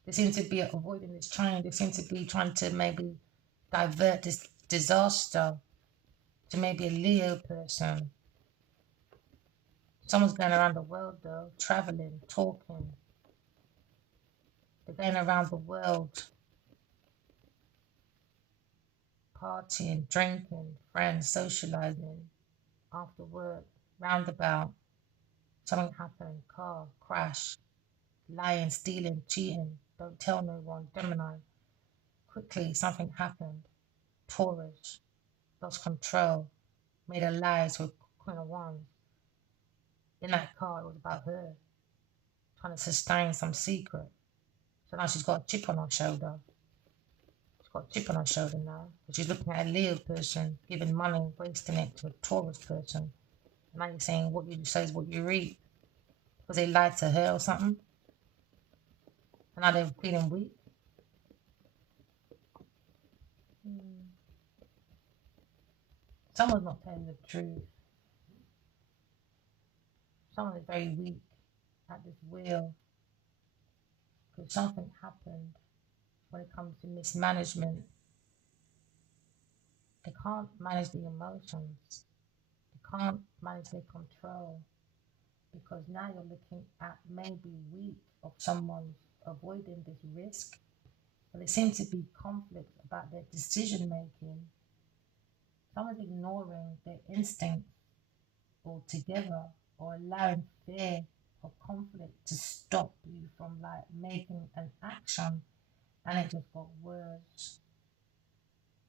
They seem to be avoiding this change. They seem to be trying to maybe divert this disaster to maybe a Leo person. Someone's going around the world though, traveling, talking. They're going around the world, partying, drinking, friends, socializing, after work, roundabout. Something happened, car, crash, lying, stealing, cheating, don't tell no one, Gemini. Quickly, something happened. Taurus, lost control, made a lie to a Queen of Wands. In that car, it was about her, trying to sustain some secret. So now she's got a chip on her shoulder. She's got a chip on her shoulder now. But she's looking at a Leo person, giving money, wasting it to a Taurus person. And now you're saying what you say is what you read. Because they lied to her or something. And now they're feeling weak. Someone's not telling the truth. Someone is very weak at this wheel. Because something happened when it comes to mismanagement. They can't manage the emotions. They can't manage their control. Because now you're looking at maybe weak of someone avoiding this risk. But there seems to be conflict about their decision making. Someone's ignoring their instincts altogether or allowing fear or conflict to stop you from like making an action and it just got worse.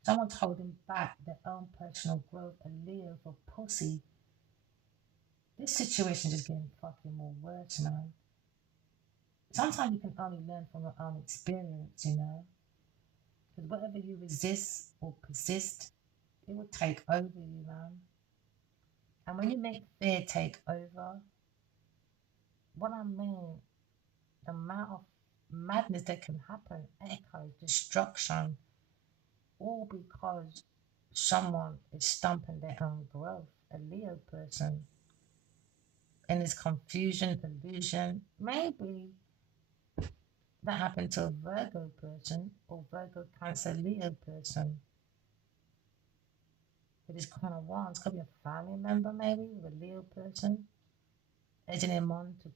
Someone's holding back their own personal growth and Leo for pussy. This situation is getting fucking more worse, man. Sometimes you can only learn from your own experience, you know. Because whatever you resist or persist, it will take over you, man. And when you make fear take over, what I mean, the amount of madness that can happen, echo, destruction, all because someone is stumping their own growth, a Leo person, in this confusion, illusion. Maybe that happened to a Virgo person or Virgo Cancer Leo person. It is kind of wands. Could be a family member, maybe, with a Leo person, edging him on to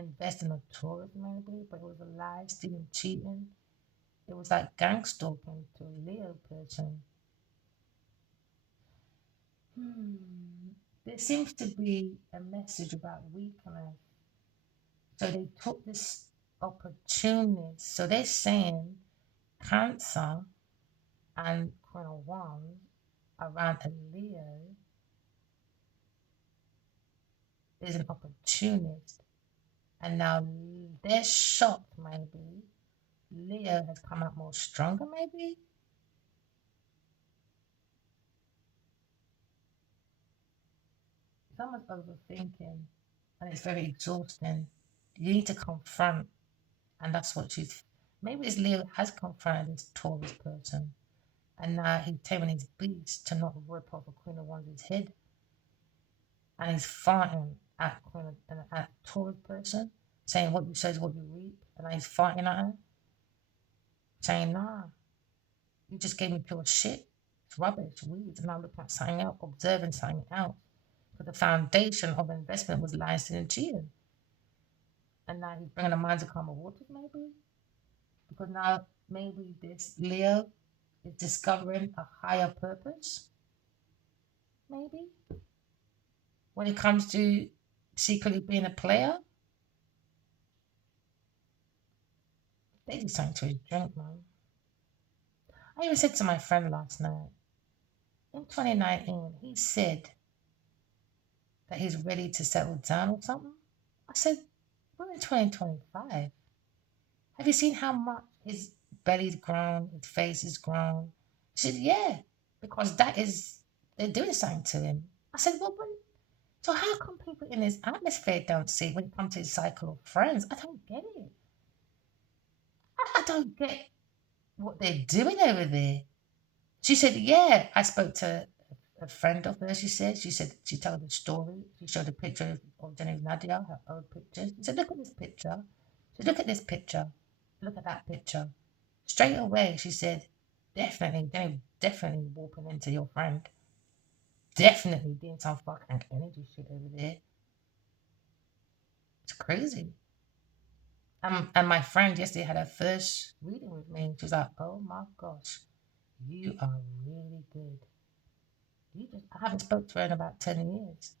invest in a Taurus, maybe, but it was a lie, stealing, cheating. It was like gang stalking to a Leo person. Hmm. There seems to be a message about weakness. So they took this opportunity. So they're saying Cancer and Queen One around a Leo is an opportunist. And now they're shocked, maybe. Leo has come out more stronger, maybe. Someone's overthinking and it's very exhausting. You need to confront, and that's what she's. Maybe it's Leo has confronted this Taurus person, and now he's taming his beast to not rip off a Queen of Wands' head, and he's fighting at at Taurus person, saying what you say is what you reap, and now he's fighting at her, saying, nah, you just gave me pure shit. It's rubbish, weeds, and I'm looking at something else, observing something else. But the foundation of investment was lying and cheating. And now he's bringing the minds of calmer waters, maybe? Because now maybe this Leo is discovering a higher purpose, maybe? When it comes to secretly being a player, they do something to his drink, man. I even said to my friend last night, in 2019, he said that he's ready to settle down or something. I said, we're in 2025. Have you seen how much his belly's grown, his face is grown? She said, yeah, because they're doing something to him. I said, well, so how come people in his atmosphere don't see it when it comes to his cycle of friends? I don't get it. I don't get what they're doing over there. She said, yeah, I spoke to a friend of hers, she said she told the story. She showed a picture of Jenny Nadia, her old pictures. She said, look at this picture. She said, look at this picture. Look at that picture. Straight away, she said, definitely, Jenny, definitely walking into your friend. Definitely doing some fucking energy shit over there. It's crazy. And my friend yesterday had her first reading with me. She was like, oh my gosh, you are really good. I haven't spoke to her in about 10 years.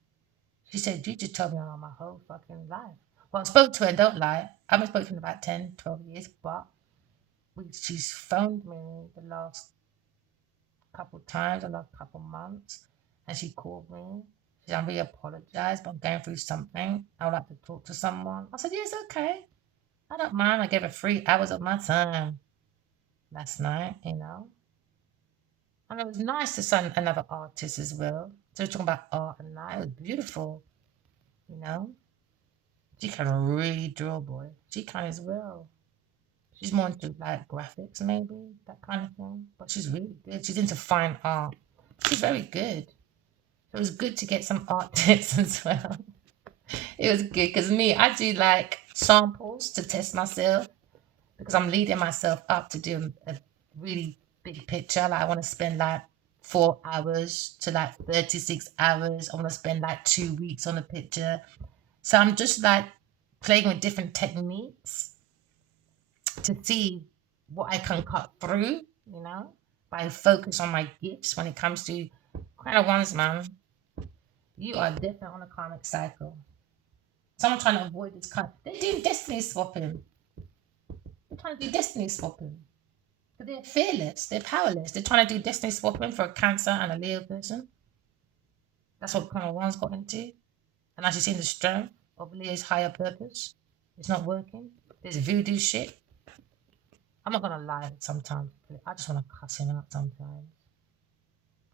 She said, you just told me all my whole fucking life. Well, I spoke to her, don't lie. I haven't spoken to her in about 10, 12 years, but she's phoned me the last couple times, the last couple months, and she called me. She said, I really apologize, but I'm going through something. I would like to talk to someone. I said, yes, okay. I don't mind. I gave her 3 hours of my time last night. And it was nice to see another artist as well. So we're talking about art and that. It was beautiful, you know. She can really draw, boy. She can as well. She's more into like graphics, maybe, that kind of thing. But she's really good. She's into fine art. She's very good. So it was good to get some art tips as well. It was good because me, I do like samples to test myself because I'm leading myself up to do a really big picture. Like I want to spend like 4 hours to like 36 hours. I want to spend like 2 weeks on a picture. So I'm just like playing with different techniques to see what I can cut through, you know, by focus on my gifts when it comes to kind of ones, man. You are different on a karmic cycle. Someone trying to avoid this kind. They're doing destiny swapping. They're trying to do destiny swapping. But they're fearless. They're powerless. They're trying to do destiny swapping for a Cancer and a Leo person. That's what kind of one's got into. And as you see the strength of Leo's higher purpose, it's not working. There's voodoo shit. I'm not gonna lie. Sometimes I just want to cuss him out. Sometimes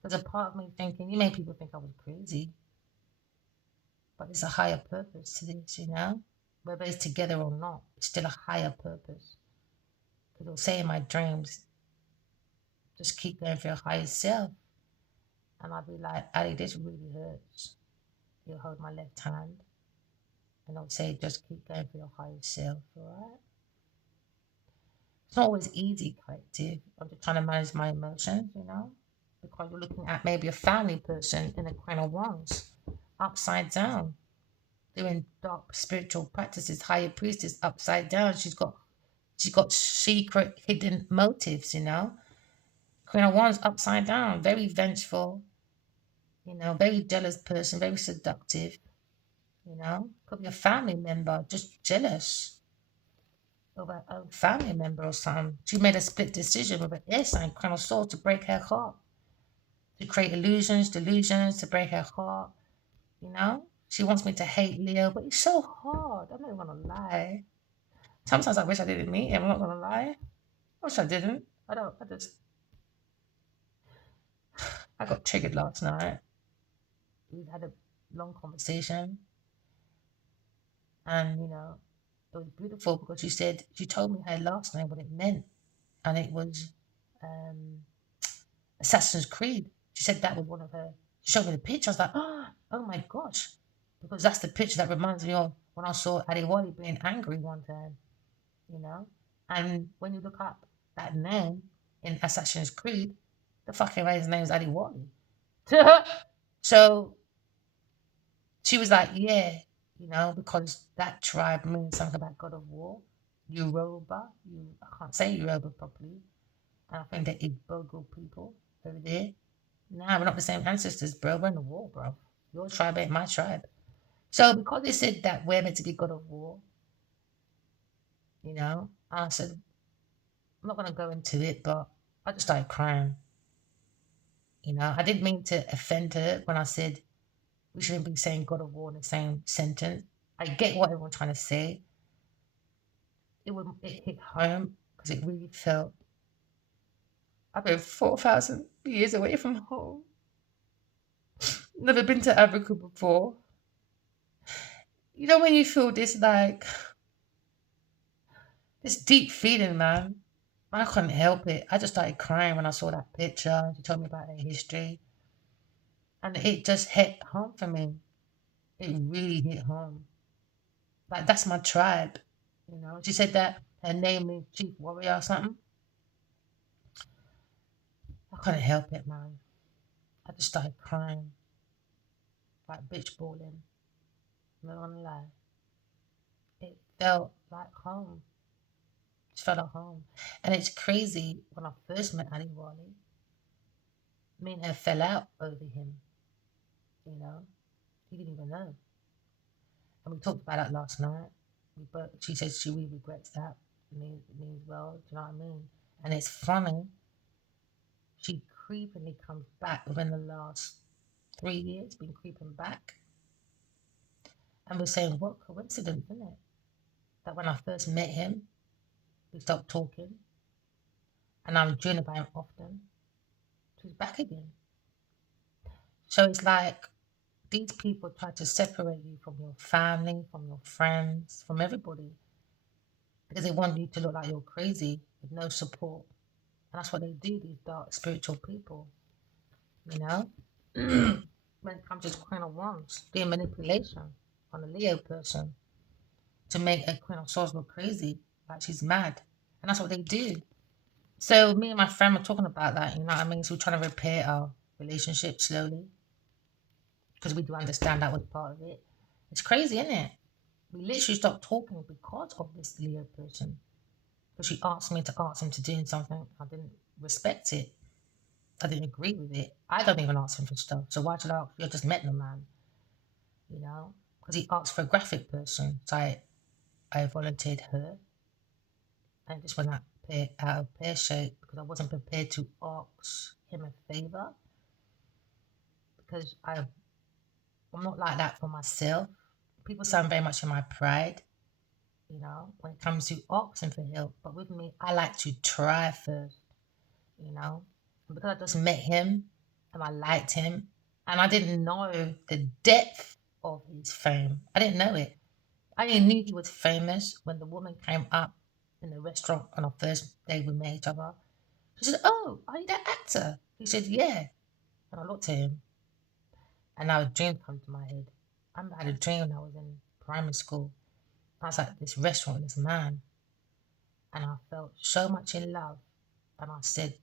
there's a part of me thinking, you made people think I was crazy, but there's a higher purpose to this. Whether it's together or not, it's still a higher purpose. Because it'll say in my dreams, just keep going for your higher self. And I'll be like, Ali, this really hurts. He'll hold my left hand and I'll say, just keep going for your higher self, all right? It's not always easy, collective. I'm just trying to manage my emotions, because you're looking at maybe a family person in a crown of wands, upside down, doing dark spiritual practices, higher priestess upside down. She's got secret hidden motives. Queen of Wands upside down, very vengeful, very jealous person, very seductive, could be a family member, just jealous of her own family member or something. She made a split decision with an air sign, Crown of Swords, to break her heart, to create illusions, delusions, to break her heart, you know? She wants me to hate Leo, but it's so hard. I'm not even gonna lie. Sometimes I wish I didn't meet him, I'm not gonna lie. I wish I didn't. I got triggered last night. We had a long conversation and, it was beautiful because she told me her last name, what it meant. And it was um, Assassin's Creed. She said that was one of her. She showed me the picture. I was like, oh my gosh. Because that's the picture that reminds me of when I saw Adewale being angry one time, you know? And when you look up that name in Assassin's Creed, the fucking guy's name is Adewale. So she was like, yeah, because that tribe means something about God of War. Yoruba, I can't say Yoruba properly. And I think they're Igbogo people over there. Nah, we're not the same ancestors, bro. We're in the war, bro. Your tribe ain't my tribe. So because they said that we're meant to be God of War, I said, I'm not gonna go into it, but I just started crying. I didn't mean to offend her when I said we shouldn't be saying God of War in the same sentence. I get what everyone's trying to say. It hit home because it really felt I've been 4,000 years away from home. Never been to Africa before. When you feel this deep feeling, man. I couldn't help it. I just started crying when I saw that picture. She told me about her history. And it just hit home for me. It really hit home. Like, that's my tribe. She said that her name is Chief Warrior or something. I couldn't help it, man. I just started crying. Like, bitch bawling. I'm not gonna lie. It felt like home. It felt like home. And it's crazy. When I first met Ali Wali, me and her fell out over him. You know, he didn't even know. And we talked about that last night. She says she really regrets that. Me as well. Do you know what I mean? And it's funny. She creepingly comes back within the last 3 years, been creeping back. And we're saying, what coincidence, isn't it? That when I first met him, we stopped talking. And I'm dreaming about him often. She's back again. So it's like these people try to separate you from your family, from your friends, from everybody, because they want you to look like you're crazy with no support. And that's what they do, these dark spiritual people, you know? When it comes to Queen of Wands, doing manipulation on a Leo person to make a Queen of Swords look crazy, like she's mad. And that's what they do. So me and my friend were talking about that, you know what I mean? So we're trying to repair our relationship slowly because we do understand that was part of it. It's crazy, isn't it? We literally stopped talking because of this Leo person. Because she asked me to ask him to do something. I didn't respect it. I didn't agree with it. I don't even ask him for stuff. So why should I ask? You just met the man, you know? Because he asked for a graphic person. So I volunteered her. And it just went out of pear shape because I wasn't prepared to ask him a favor. Because I'm not like that for myself. People sound very much in my pride, when it comes to asking for help. But with me, I like to try first, you know. And because I just met him and I liked him and I didn't know the depth of his fame. I didn't know it. I only knew he was famous when the woman came up in the restaurant on our first day we met each other. She said, "Oh, are you that actor?" He said, "Yeah." And I looked at him and now a dream come to my head. I had a dream when I was in primary school. I was at this restaurant with this man and I felt so much in love. And I said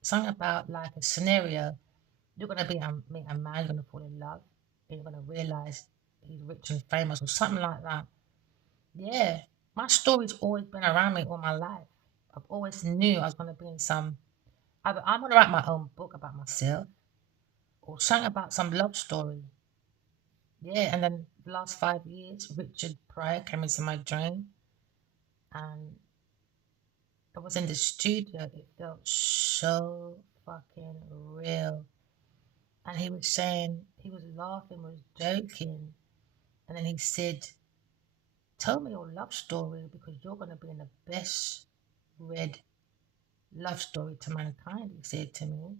something about like a scenario. You're gonna meet a man, you're gonna fall in love, and you're gonna realize he's rich and famous or something like that. Yeah. My story's always been around me all my life. I've always knew I was gonna be in some either I'm gonna write my own book about myself or something about some love story. Yeah, and then the last 5 years, Richard Pryor came into my dream, and I was in the studio. It felt so fucking real. And he was saying, he was laughing, was joking. And then he said, tell me your love story because you're going to be in the best read love story to mankind, he said to me.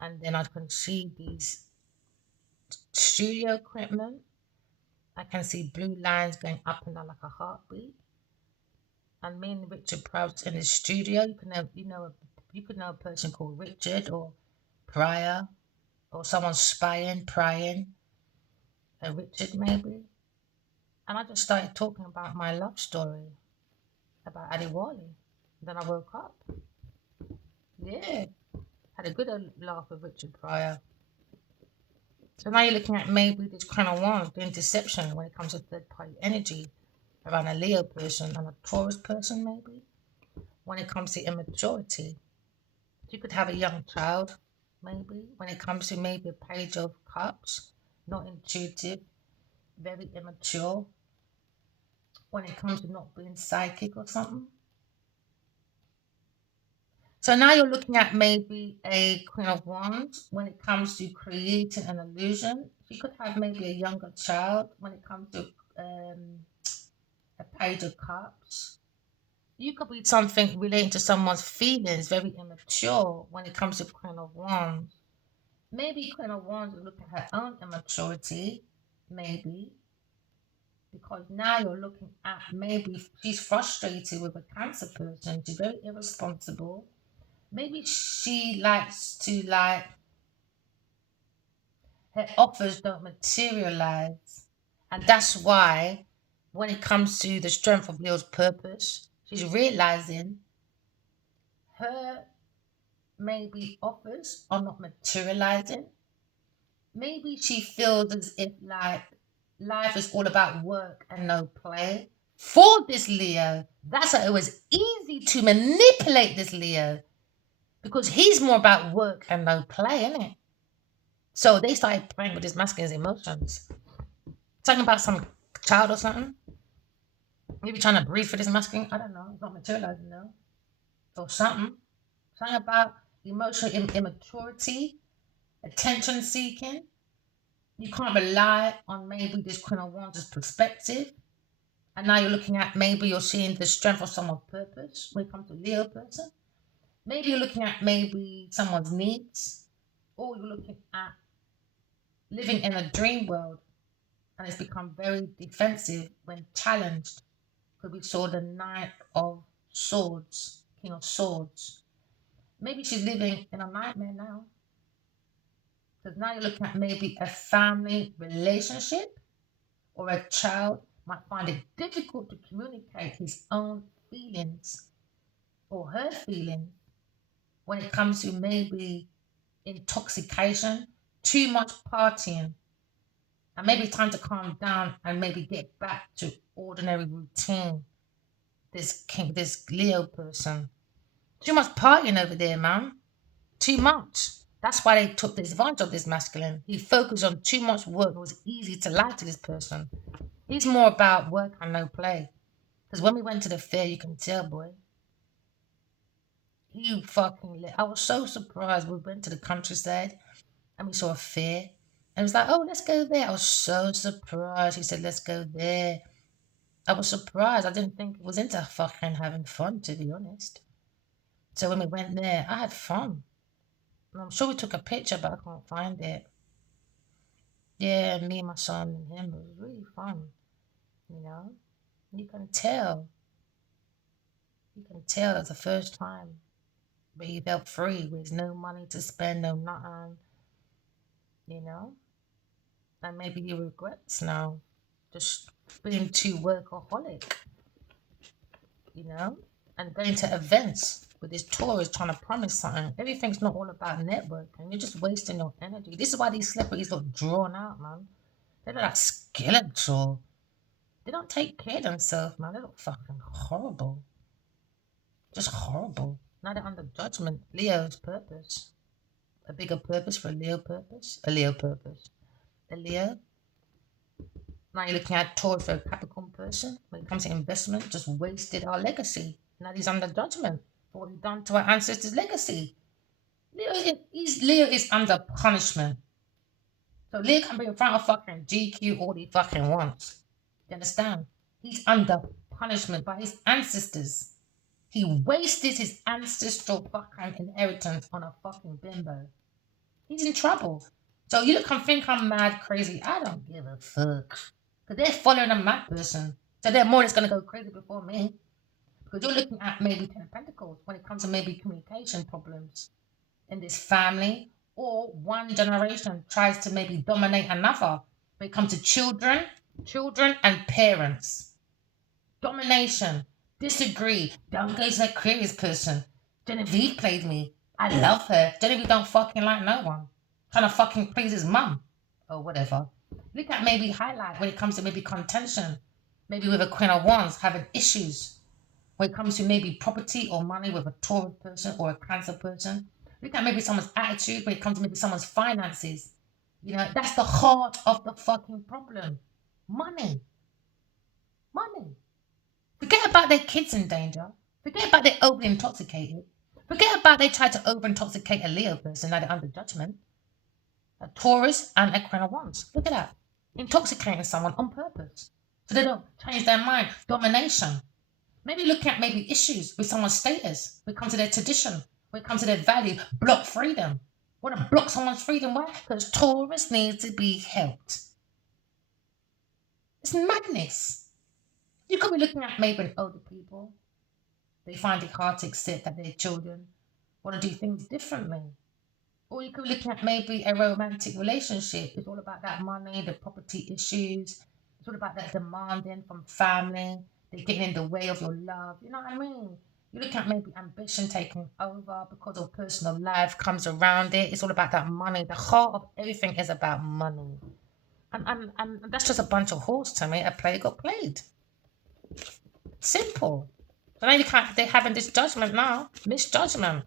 And then I can see these studio equipment. I can see blue lines going up and down like a heartbeat. And me and Richard Prowse in the studio. You could know a person called Richard or Pryor or someone spying, prying, a Richard maybe. And I just started talking about my love story about Adiwali. Then I woke up. Yeah, had a good laugh with Richard Pryor. So now you're looking at maybe this kind of one, the interception when it comes to third party energy around a Leo person and a Taurus person, maybe when it comes to immaturity. You could have a young child, maybe when it comes to maybe a page of cups, not intuitive, very immature when it comes to not being psychic or something. So now you're looking at maybe a Queen of Wands when it comes to creating an illusion. You could have maybe a younger child when it comes to a Page of Cups. You could be something relating to someone's feelings, very immature when it comes to Queen of Wands. Maybe Queen of Wands will look at her own immaturity, maybe, because now you're looking at maybe she's frustrated with a Cancer person. She's very irresponsible. Maybe she likes to like her offers don't materialize. And that's why when it comes to the strength of Leo's purpose, she's realizing her maybe offers are not materializing. Maybe she feels as if like life is all about work and no play. For this Leo, that's why it was easy to manipulate this Leo because he's more about work and no play, isn't it? So they started playing with his masculine emotions. Talking about some child or something. Maybe trying to breathe for this masculine. I don't know. It's not materializing though. Or something. Something about emotional immaturity, attention seeking. You can't rely on maybe this Queen of Wands' perspective. And now you're looking at maybe you're seeing the strength of someone's purpose when it comes to Leo person. Maybe you're looking at maybe someone's needs. Or you're looking at living in a dream world and it's become very defensive when challenged. Because we saw the Knight of Swords, King of Swords. Maybe she's living in a nightmare now. Because now you're looking at maybe a family relationship or a child might find it difficult to communicate his own feelings or her feelings when it comes to maybe intoxication, too much partying, and maybe time to calm down and maybe get back to ordinary routine. This Leo person, too much partying over there, man. Too much. That's why they took this advantage of this masculine. He focused on too much work. It was easy to lie to this person. He's more about work and no play. Because when we went to the fair, you can tell, boy, he fucking lit. I was so surprised. We went to the countryside and we saw a fair. And it was like, oh, let's go there. I was so surprised. He said, let's go there. I was surprised. I didn't think it was into fucking having fun, to be honest. So when we went there, I had fun. And I'm sure we took a picture, but I can't find it. Yeah, me, my son, and him. It was really fun, you know? You can tell. You can tell it's the first time where he felt free with no money to spend, no nothing, you know? And maybe he regrets now just being too workaholic, you know? And going to events with his tourists trying to promise something. Everything's not all about networking. You're just wasting your energy. This is why these celebrities look drawn out, man. They look like skeletal. They don't take care of themselves, man. They look fucking horrible. Just horrible. Now they're under judgment. Leo's purpose. a bigger purpose for a Leo purpose, a Leo purpose, a Leo. Now you're looking at Taurus for a Capricorn person. When it comes to investment, just wasted our legacy. Now he's under judgment for what he's done to our ancestors' legacy. Leo is under punishment. So Leo can be in front of fucking GQ all he fucking wants. You understand? He's under punishment by his ancestors. He wasted his ancestral fucking inheritance on a fucking bimbo. He's in trouble. So you can think I'm mad, crazy. I don't give a fuck. Because they're following a mad person. So they're more that's going to go crazy before me. Because you're looking at maybe 10 of Pentacles when it comes to maybe communication problems in this family. Or one generation tries to maybe dominate another. When it comes to children and parents. Domination. Disagree. Don't go to that curious person. Genevieve played me. I love her. Genevieve don't fucking like no one. Trying to fucking please his mum. Or whatever. Look at maybe highlight when it comes to maybe contention. Maybe with a Queen of Wands having issues. When it comes to maybe property or money with a Taurus person or a Cancer person. Look at maybe someone's attitude when it comes to maybe someone's finances. You know, that's the heart of the fucking problem. Money. Money. Forget about their kids in danger. Forget about they over intoxicated. Forget about they tried to over intoxicate a Leo person, now they're under judgment. A Taurus and a Queen of Wands. Look at that. Intoxicating someone on purpose. So they don't change their mind. Domination. Maybe look at maybe issues with someone's status. When it comes to their tradition. When it comes to their value. Block freedom. Want to block someone's freedom? Why? Because Taurus needs to be helped. It's madness. You could be looking at maybe older people. They find it hard to accept that their children want to do things differently. Or you could be looking at maybe a romantic relationship. It's all about that money, the property issues. It's all about that demanding from family. They're getting in the way of your love. You know what I mean? You look at maybe ambition taking over because of personal life comes around it. It's all about that money. The heart of everything is about money. And that's just a bunch of horse to me. A play got played. Simple. So now you can't, they're having this judgment now, misjudgment.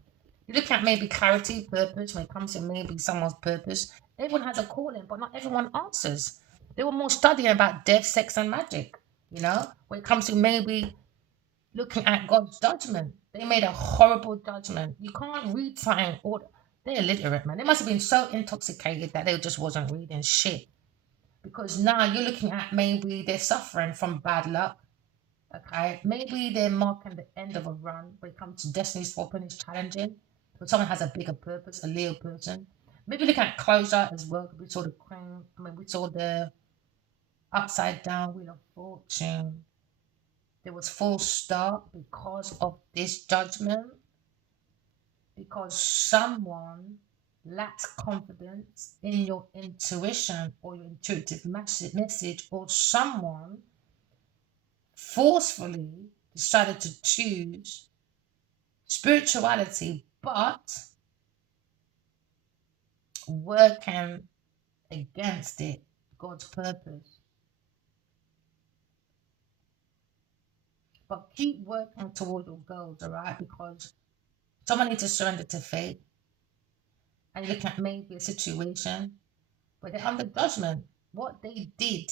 You look at maybe clarity, purpose, when it comes to maybe someone's purpose. Everyone has a calling, but not everyone answers. They were more studying about death, sex, and magic. You know, when it comes to maybe looking at God's judgment, they made a horrible judgment. You can't read something, or they're illiterate, man. They must have been so intoxicated that they just wasn't reading shit. Because now you're looking at maybe they're suffering from bad luck. Okay, maybe they're marking the end of a run when it comes to destiny swapping is challenging. But someone has a bigger purpose, a Leo person. Maybe look at closure as well. We saw the Queen. I mean, we saw the upside down Wheel of Fortune. There was full stop because of this judgment. Because someone lacks confidence in your intuition or your intuitive message, or someone forcefully decided to choose spirituality but working against it, God's purpose. But keep working toward your goals, all right? Because someone needs to surrender to fate. And you look at maybe a situation where they're under judgment. What they did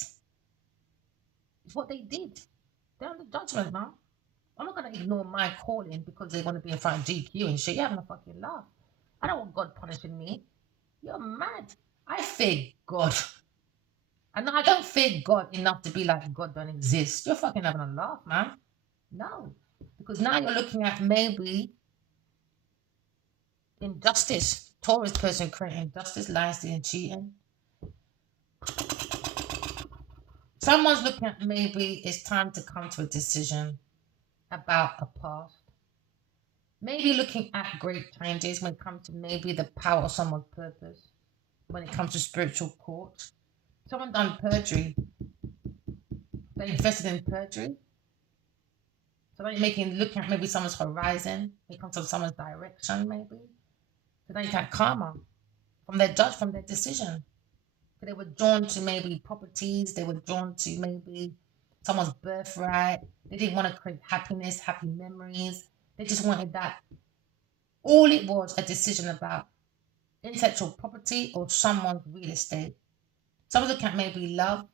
is what they did. They're under judgment, man. I'm not gonna ignore my calling because they want to be in front of GQ and shit. You're having a fucking laugh. I don't want God punishing me. You're mad. I fear God. And I don't fear God enough to be like God don't exist. You're fucking having a laugh, man. No. Because now you're looking at maybe injustice. Taurus person creating injustice, lying, stealing, cheating. Someone's looking at maybe it's time to come to a decision about a past. Maybe looking at great changes when it comes to maybe the power of someone's purpose. When it comes to spiritual court. Someone done perjury. They invested in perjury. So then you're making looking at maybe someone's horizon. When it comes to someone's direction, maybe. So then you get karma from their judge, from their decision. So they were drawn to maybe properties. They were drawn to maybe someone's birthright. They didn't want to create happiness, happy memories. They just wanted that. All it was a decision about intellectual property, or someone's real estate. Someone's looking at maybe love,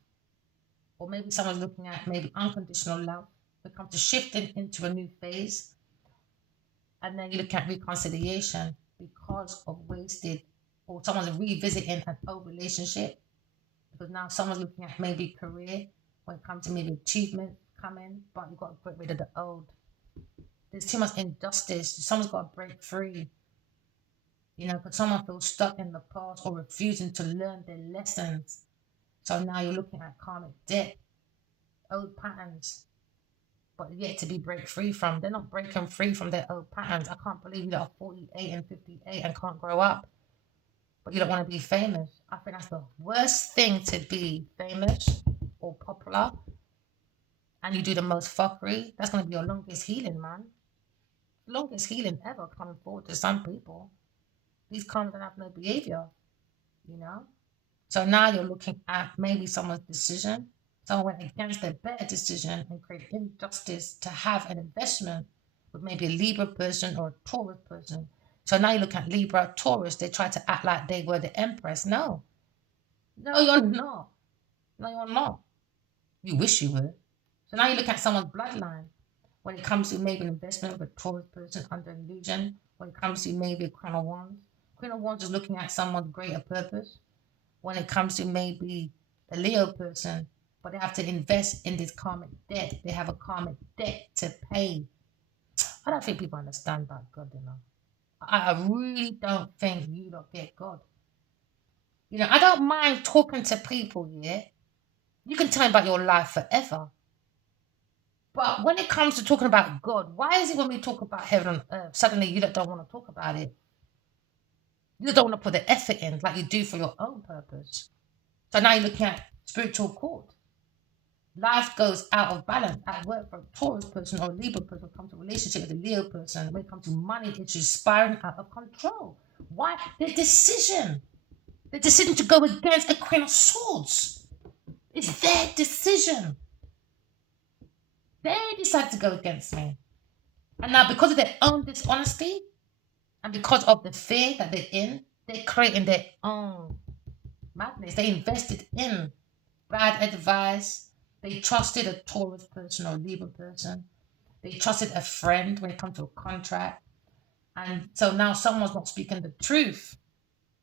or maybe someone's looking at maybe unconditional love. It comes to shifting into a new phase. And then you look at reconciliation because of wasted, or someone's revisiting an old relationship, because now someone's looking at maybe career when it comes to maybe achievement coming, but you've got to get rid of the old. There's too much injustice. Someone's got to break free, because someone feels stuck in the past or refusing to learn their lessons. So now you're looking at karmic debt, old patterns, but yet to be break free from. They're not breaking free from their old patterns. I can't believe you that are 48 and 58 and can't grow up, but you don't want to be famous. I think that's the worst thing, to be famous or popular, and you do the most fuckery. That's going to be your longest healing, man. Longest healing ever coming forward to some people. These karmas don't have no behavior, you know? So now you're looking at maybe someone's decision. Someone went against their better decision and created injustice to have an investment with maybe a Libra person or a Taurus person. So now you look at Libra, Taurus, they try to act like they were the Empress. No, no, you're not. No, you're not. You wish you were. So now you look at someone's bloodline. When it comes to maybe an investment with a Taurus person under illusion, when it comes to maybe a Queen of Wands. Queen of Wands is looking at someone's greater purpose. When it comes to maybe a Leo person, but they have to invest in this karmic debt. They have a karmic debt to pay. I don't think people understand about God, I really don't think you don't get God. I don't mind talking to people, yeah? You can tell me about your life forever. But when it comes to talking about God, why is it when we talk about heaven and earth, suddenly you don't want to talk about it? You don't want to put the effort in like you do for your own purpose. So now you're looking at spiritual court. Life goes out of balance at work for a Taurus person or a Libra person. When it comes to relationship with a Leo person, when it comes to money, it's just spiraling out of control. Why? The decision to go against a Queen of Swords. It's their decision. They decide to go against me. And now, because of their own dishonesty and because of the fear that they're in, they're creating their own madness. They invested in bad advice. They trusted a Taurus person or a Libra person. They trusted a friend when it comes to a contract. And so now someone's not speaking the truth.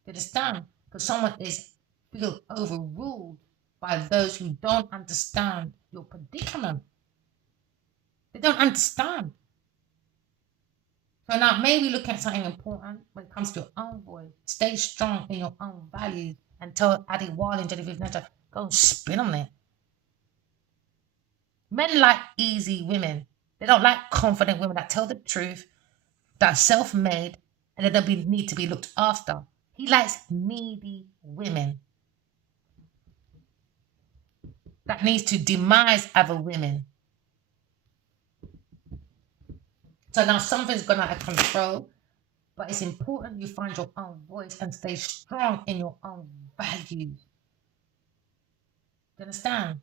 You understand? Because someone is feel overruled by those who don't understand your predicament. They don't understand. So now maybe look at something important when it comes to your own voice. Stay strong in your own values and tell Adi Wall and Genevieve Netta, go and spin on it. Men like easy women. They don't like confident women that tell the truth, that are self-made, and they don't need to be looked after. He likes needy women that needs to demise other women. So now something's gone out of control, but it's important you find your own voice and stay strong in your own values. Do you understand?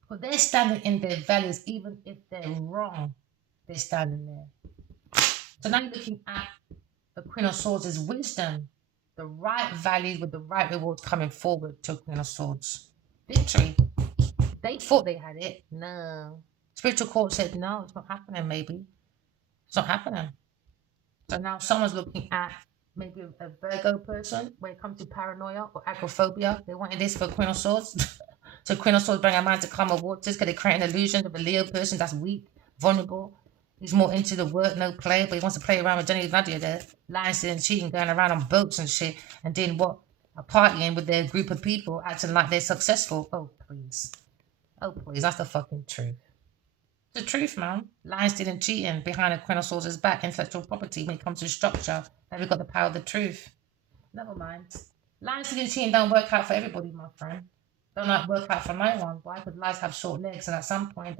Because they're standing in their values, even if they're wrong, they're standing there. So now you're looking at the Queen of Swords is wisdom, the right values with the right rewards coming forward to Queen of Swords. Victory. They thought they had it. No. Spiritual court said, no, it's not happening, maybe. It's not happening. So now someone's looking at maybe a Virgo person when it comes to paranoia or agoraphobia. They wanted this for Queen of Swords. So Queen of Swords bring a man to calm of waters because they create an illusion of a Leo person that's weak, vulnerable. He's more into the work, no play, but he wants to play around with Johnny Nadia there, lying, stealing, cheating, going around on boats and shit, and doing what? Partying with their group of people, acting like they're successful. Oh, please. Oh, please. That's the fucking truth. The truth, man. Lying, stealing, cheating behind a Queen of Swords' back, intellectual property when it comes to structure. Then we've got the power of the truth. Never mind. Lying, stealing, cheating don't work out for everybody, my friend. Don't like work out for no one. Why? Because lies have short legs, and at some point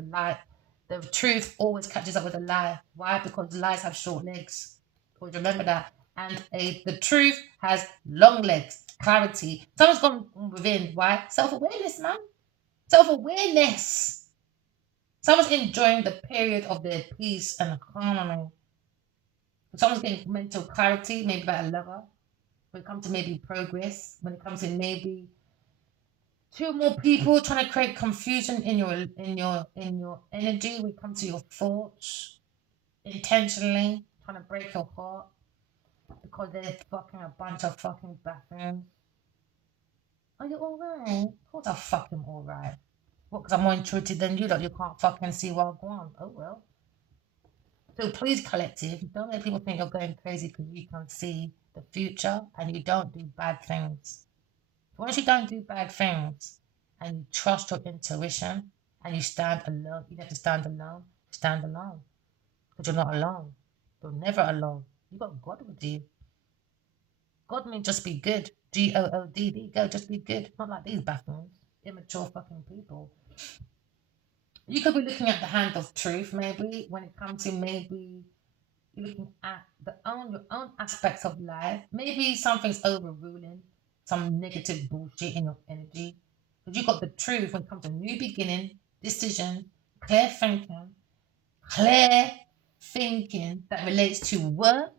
the truth always catches up with a lie. Why? Because lies have short legs. Always remember that. And the truth has long legs. Clarity. Someone's gone within. Why? Self-awareness, man. Self-awareness. Someone's enjoying the period of their peace and harmony. Someone's getting mental clarity, maybe about a lover. when it comes to maybe progress, when it comes to maybe two or more people trying to create confusion in your energy when it comes to your thoughts, intentionally trying to break your heart because they're fucking a bunch of fucking buffoons. Are you alright? Of course I'm fucking alright. What, because I'm more intuitive than you, that you can't fucking see where I'm going. Oh well. So please, collective, don't let people think you're going crazy because you can see the future and you don't do bad things. Once you don't do bad things and you trust your intuition and you stand alone, you have to stand alone, stand alone. Because you're not alone. You're never alone. You got God with you. God means just be good. GOOD. There you go, just be good. Not like these buffoons, immature fucking people. You could be looking at the hand of truth, maybe, when it comes to maybe you're looking at your own aspects of life. Maybe something's overruling some negative bullshit in your energy. But you got the truth when it comes to new beginning, decision, clear thinking, clear thinking that relates to work,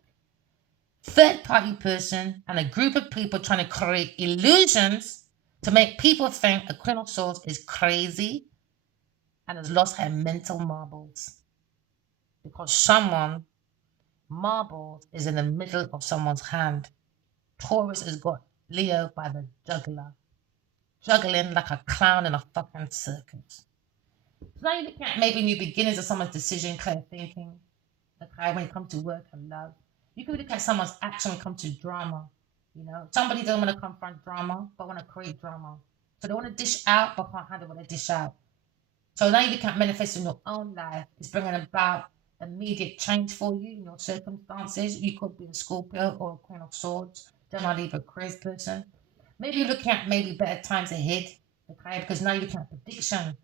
third party person, and a group of people trying to create illusions to make people think a Queen of Swords is crazy and has lost her mental marbles. Because someone, marbles is in the middle of someone's hand. Taurus has got Leo by the juggler, juggling like a clown in a fucking circus. So now you're looking at maybe new beginnings of someone's decision, clear thinking, okay, when it comes to work and love. You can look at someone's action when it comes to drama. You know, somebody doesn't want to confront drama, but want to create drama. So they want to dish out, but can't handle what they dish out. So now you look at manifesting your own life. It's bringing about immediate change for you in your circumstances. You could be a Scorpio or a Queen of Swords. Then I'll leave a Aquarius person. Maybe you're looking at maybe better times ahead, okay? Because now you're looking at prediction.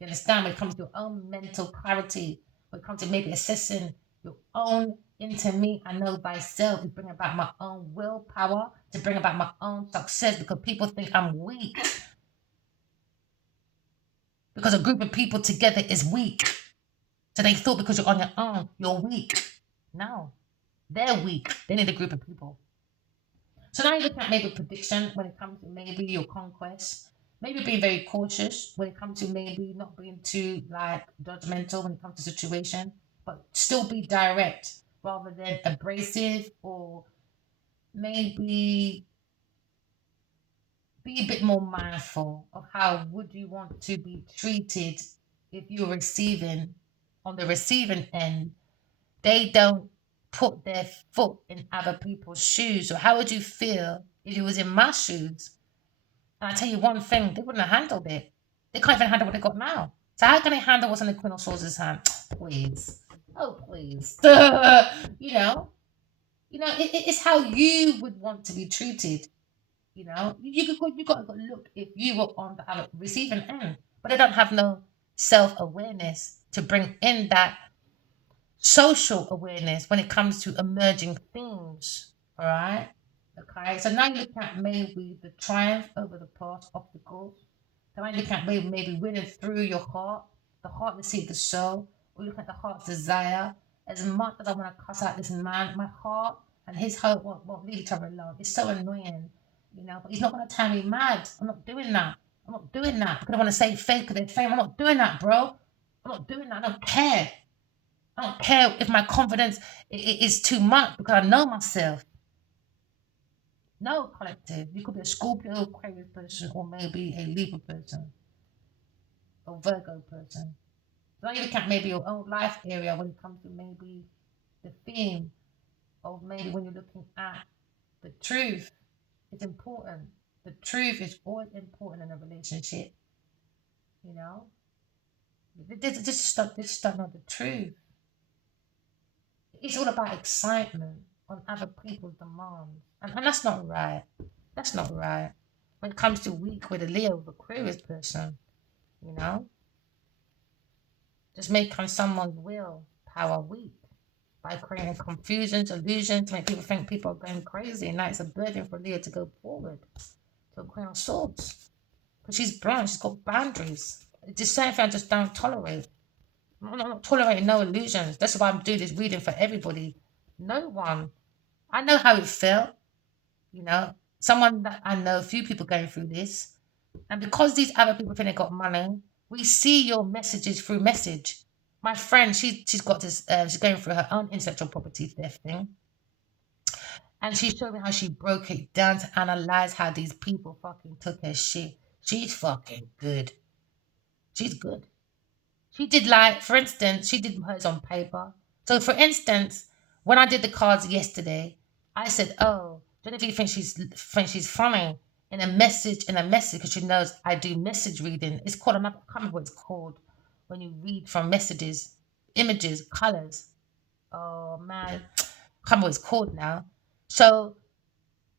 You understand when it comes to your own mental clarity, when it comes to maybe assessing your own into me, I know thyself, to bring about my own willpower, to bring about my own success because people think I'm weak. Because a group of people together is weak. So they thought because you're on your own, you're weak. No, they're weak. They need a group of people. So now you look at maybe prediction when it comes to maybe your conquest. Maybe being very cautious when it comes to maybe not being too like judgmental when it comes to situation, but still be direct rather than abrasive or maybe be a bit more mindful of how would you want to be treated if you're receiving on the receiving end. They don't put their foot in other people's shoes. So how would you feel if you was in my shoes? And I tell you one thing, they wouldn't have handled it. They can't even handle what they got now. So how can they handle what's in the Queen of Swords' hand? Please. Oh, please. you know, it's how you would want to be treated. You know, you got to look if you were on the receiving end, but they don't have no self awareness to bring in that social awareness when it comes to emerging themes. All right. Okay. So now you look at maybe the triumph over the past obstacles. So now you look at maybe winning through your heart, the heart, the seat, the soul. We look at the heart's desire. As much as I want to cuss out this man, my heart and his heart won't leave each other alone. It's so annoying, but he's not going to turn me mad. I'm not doing that. I'm not doing that because I want to say fake because they're fame. I'm not doing that, bro. I'm not doing that. I don't care. I don't care if my confidence is too much because I know myself. No, collective. You could be a Scorpio, Aquarius person, or maybe a Libra person, or Virgo person. So now you look at maybe your own life area when it comes to maybe the theme of maybe when you're looking at the truth. It's important. The truth is always important in a relationship. You know, just don't know the truth. It's all about excitement on other people's demands. And that's not right. That's not right. When it comes to weak with a Leo, the Aquarius person, you know, just making someone's will power weak by creating confusions, illusions, to make people think people are going crazy. And now it's a burden for Leo to go forward to a Queen of Swords. Because she's blunt, she's got boundaries. It's just certain things I just don't tolerate. I'm not tolerating no illusions. That's why I'm doing this reading for everybody. No one. I know how it felt. You know, someone that I know, a few people going through this, and because these other people think they got money, we see your messages through message. My friend, she's got this. She's going through her own intellectual property theft thing, and she showed me how she broke it down to analyze how these people fucking took her shit. She's fucking good. She's good. She did like, for instance, she did hers on paper. So, for instance, when I did the cards yesterday, I said, "Oh, Genevieve thinks she's funny." In a message, because she knows I do message reading. It's called, I can't remember what it's called when you read from messages, images, colors. Oh man, I can't remember what it's called now. So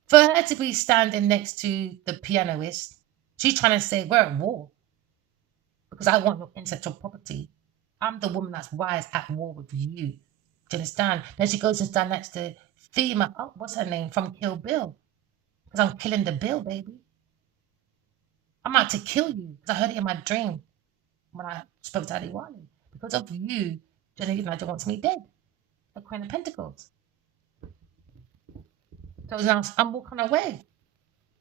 for her to be standing next to the pianist, she's trying to say we're at war because I want your intellectual property. I'm the woman that's wise at war with you. Do you understand? Then she goes and stands next to Thema. Oh, what's her name? From Kill Bill. Because I'm killing the bill, baby. I'm out to kill you. Because I heard it in my dream when I spoke to Ali Wali. Because of you, Genevieve Nigel wants me dead. The Queen of Pentacles. So now I'm walking away.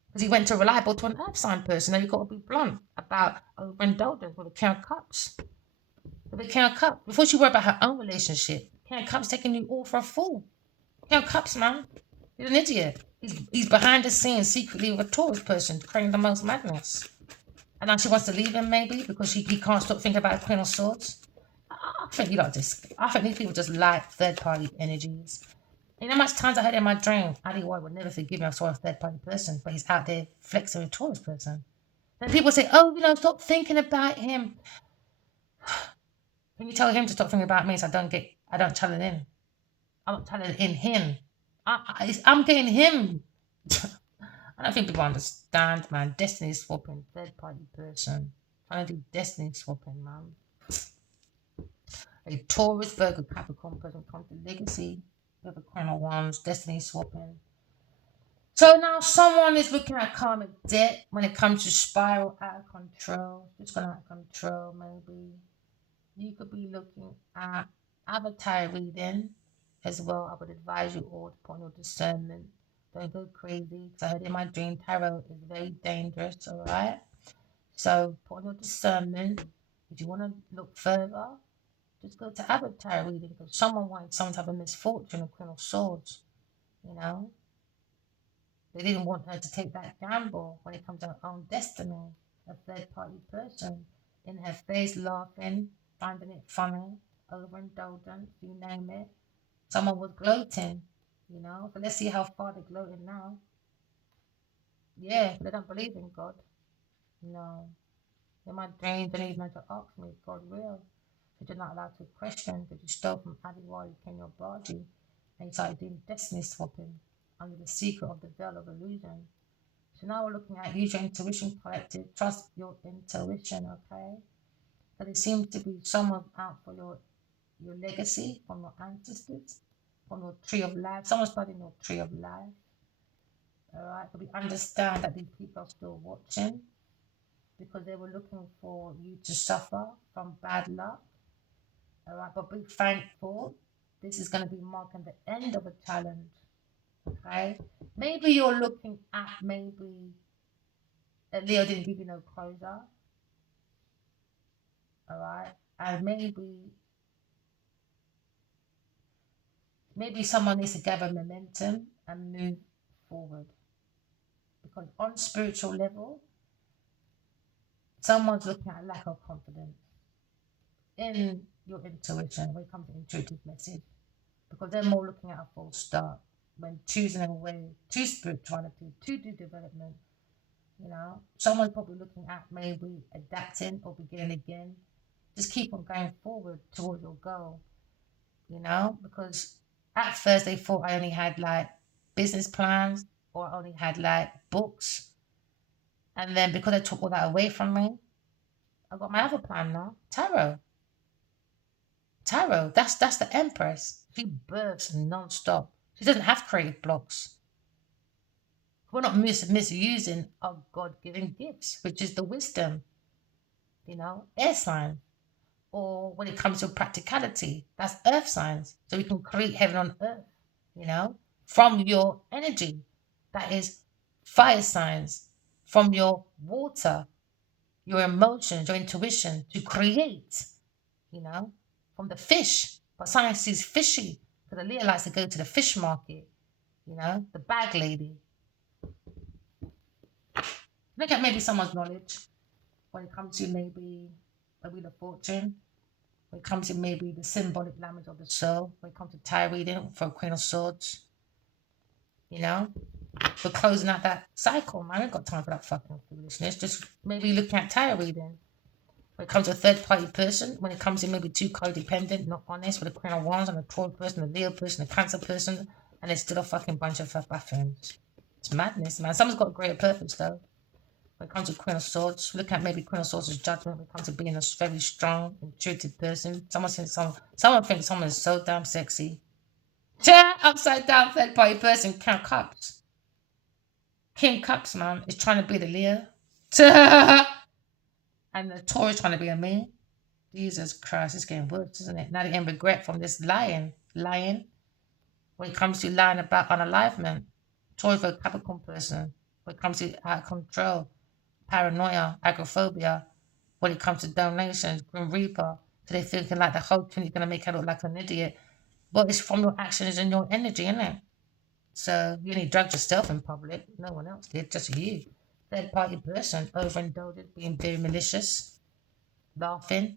Because he went to reliable to an earth sign person. Now you've got to be blunt about overindulgence with the King of Cups. With the King of Cups. Before she worried about her own relationship, King of Cups taking you all for a fool. King of Cups, man. He's an idiot. He's behind the scenes secretly with a Taurus person creating the most madness. And now she wants to leave him maybe because he can't stop thinking about Queen of Swords. I think I think these people just like third party energies. You know how much times I heard in my dream, Ali White would never forgive me. I saw a third party person, but he's out there flexing with a Taurus person. Then people say, "Oh, stop thinking about him." Can you tell him to stop thinking about me so I don't tell it in. I'm not telling in him. I'm getting him. I don't think people understand, man. Destiny swapping, third party person. Trying to do destiny swapping, man. A Taurus, Virgo, Capricorn person comes to legacy. We have a Crown of Wands, destiny swapping. So now someone is looking at karmic debt when it comes to spiral out of control. Just going out of control, maybe. You could be looking at avatar reading as well. I would advise you all upon your discernment. Don't go crazy. Because I heard in my dream tarot is very dangerous, all right? So put on your discernment. If you want to look further, just go to avatar reading because someone wants someone to have a misfortune, a Queen of Swords, you know? They didn't want her to take that gamble when it comes to her own destiny. A third party person in her face laughing, finding it funny, overindulgent, you name it. Someone was gloating. But let's see how far they're gloating now. Yeah, they don't believe in God. No. In my dreams, they even had to ask me, is God real? Because you're not allowed to question that you stole from Adiwali Kenya Baji and you started doing destiny swapping under the secret of the veil of illusion. So now we're looking at use your intuition collective, trust your intuition, okay? But it seems to be someone out for your legacy from your ancestors, from your tree of life. Someone's studying your tree of life. All right, but we understand that these people are still watching because they were looking for you to suffer from bad luck. All right, but be thankful. This is going to be marking the end of a challenge. Okay, maybe you're looking at maybe that Leo didn't give you no closure. All right, and maybe someone needs to gather momentum and move forward because on spiritual level, someone's looking at lack of confidence in your intuition when it comes to intuitive message because they're more looking at a false start when choosing a way to spirituality, to do development. Someone's probably looking at maybe adapting or beginning again. Just keep on going forward toward your goal, because at first they thought I only had like business plans or I only had like books. And then because they took all that away from me, I got my other plan now. Tarot. Tarot. That's the Empress. She births non-stop. She doesn't have creative blocks. We're not misusing our God-given gifts, which is the wisdom, air sign. Or when it comes to practicality, that's earth signs. So we can create heaven on earth, from your energy. that is fire signs from your water, your emotions, your intuition to create, you know, from the fish. But science is fishy because Leah likes to go to the fish market, you know, the bag lady. Look at maybe someone's knowledge when it comes to maybe the Wheel of Fortune, when it comes to maybe the symbolic language of the soul, when it comes to tarot reading for Queen of Swords, you know, we're closing out that cycle, man. I ain't got time for that fucking foolishness. Just maybe looking at tarot reading. When it comes to a third party person, when it comes to maybe too codependent, not honest, with a Queen of Wands and a Taurus person, a Leo person, a Cancer person, and it's still a fucking bunch of buffoons. It's madness, man. Someone's got a greater purpose, though. When it comes to Queen of Swords, look at maybe Queen of Swords' judgment when it comes to being a very strong, intuitive person. Someone thinks someone is so damn sexy. Yeah, upside down third party person, Count Cups. King Cups, man, is trying to be the Leo. And the Taurus trying to be a me. Jesus Christ, it's getting worse, isn't it? Now they're getting regret from this lying. When it comes to lying about unalivement. Taurus for a Capricorn person. When it comes to out of control, paranoia, agoraphobia. When it comes to donations, Grim Reaper. So they're thinking like the whole thing is going to make her look like an idiot. But it's from your actions and your energy, isn't it? So you only drugged yourself in public. No one else did, just you. Third party person, overindulgent, being very malicious, laughing.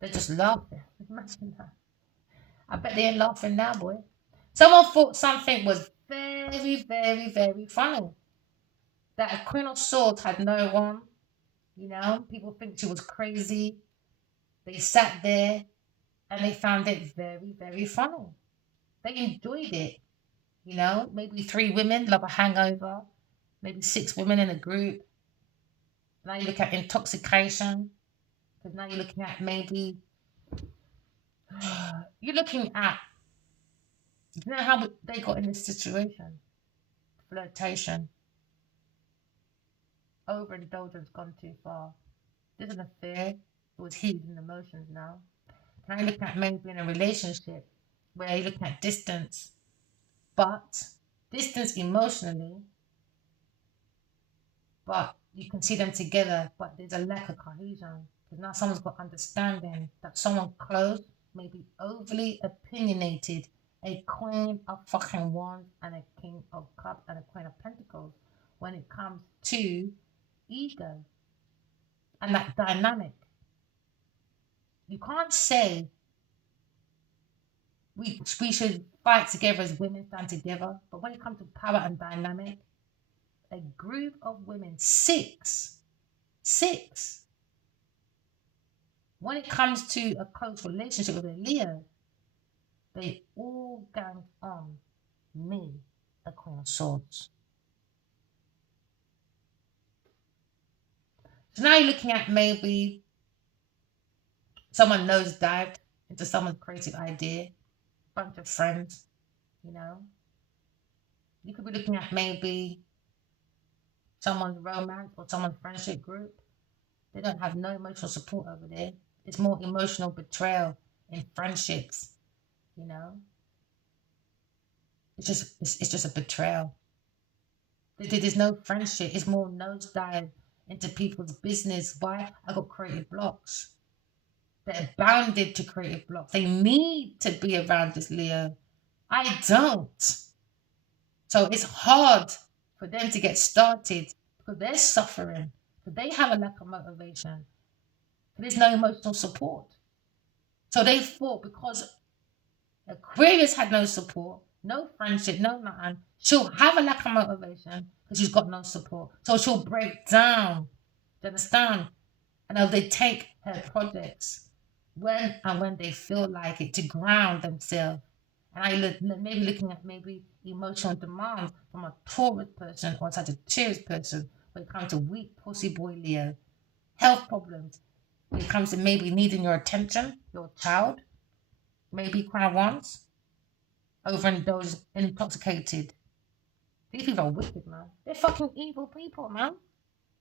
They're just laughing. Imagine that. I bet they ain't laughing now, boy. Someone thought something was very, very, very funny. That a Queen of Swords had no one. You know, people think she was crazy. They sat there and they found it very, very funny. They enjoyed it. You know, maybe 3 women love a hangover, maybe 6 women in a group. Now you look at intoxication, because now you're looking at maybe, you're looking at, you know how they got in this situation? Flirtation, overindulgence gone too far. There's an affair, it was heat and emotions now. Now you're looking at maybe in a relationship where you're looking at distance, but distance emotionally, but you can see them together, but there's a lack of cohesion. Because now someone's got understanding that someone close may be overly opinionated, a queen of fucking wands and a king of cups and a queen of pentacles when it comes to ego and that dynamic. You can't say we should fight together as women, stand together, but when it comes to power and dynamic, a group of women, six, when it comes to a close relationship with a Leo, they all gang on me, a Queen of Swords. So now you're looking at maybe someone nosedived into someone's creative idea, bunch of friends, you know. You could be looking at maybe someone's romance or someone's friendship group. They don't have no emotional support over there. It's more emotional betrayal in friendships, you know. It's just a betrayal. There's no friendship. It's more nosedive into people's business. Why? I got creative blocks. They're bounded to creative blocks. They need to be around this Leo. I don't. So it's hard for them to get started because they're suffering. Because they have a lack of motivation. There's no emotional support. So they thought because Aquarius had no support, no friendship, no nothing, she'll have a lack of motivation because she's got no support. So she'll break down. Do you understand? And they take her projects when they feel like it to ground themselves. And maybe looking at maybe emotional demands from a Taurus person or such a Sagittarius person when it comes to weak pussy boy Leo, health problems, when it comes to maybe needing your attention, your child, maybe Crown Wands, overindulged, intoxicated. These people are wicked, man. They're fucking evil people, man.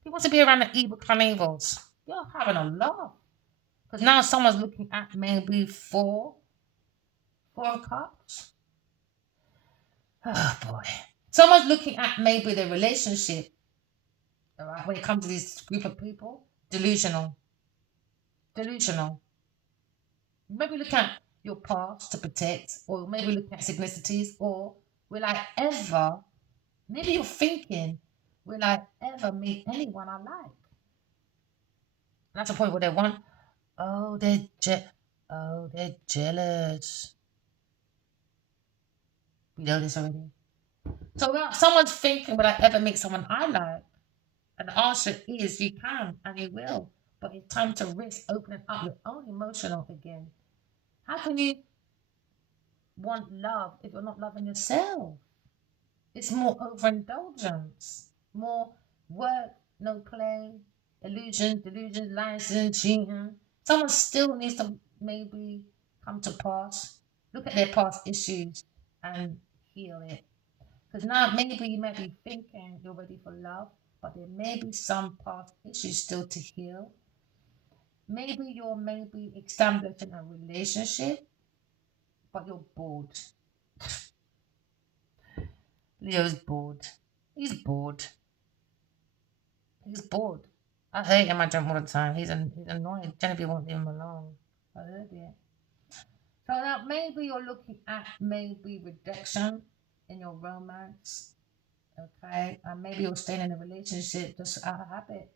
He wants to be around the evil Carnivals. You're having a laugh. Because now someone's looking at maybe four cups. Oh boy. Someone's looking at maybe their relationship, all right, when it comes to this group of people, delusional. Delusional. Maybe look at your past to protect, or maybe look at synchronicities, or will I ever, maybe you're thinking, will I ever meet anyone I like? And that's the point where they want, oh, they're jealous. We know this already. So when someone's thinking, will I ever meet someone I like? And the answer is you can and you will. But it's time to risk opening up your own emotional again. How can you want love if you're not loving yourself? It's more overindulgence, more work, no play, illusion, delusion, license, cheating. Someone still needs to maybe come to pass, look at their past issues and heal it. Because now maybe you may be thinking you're ready for love, but there may be some past issues still to heal. Maybe you're maybe establishing a relationship, but you're bored. Leo's bored. He's bored. He's bored. I hate him. I jump all the time. He's annoying. Genevieve won't leave him alone. I heard it. So now maybe you're looking at maybe rejection in your romance. Okay. And maybe you're staying in a relationship just out of habit.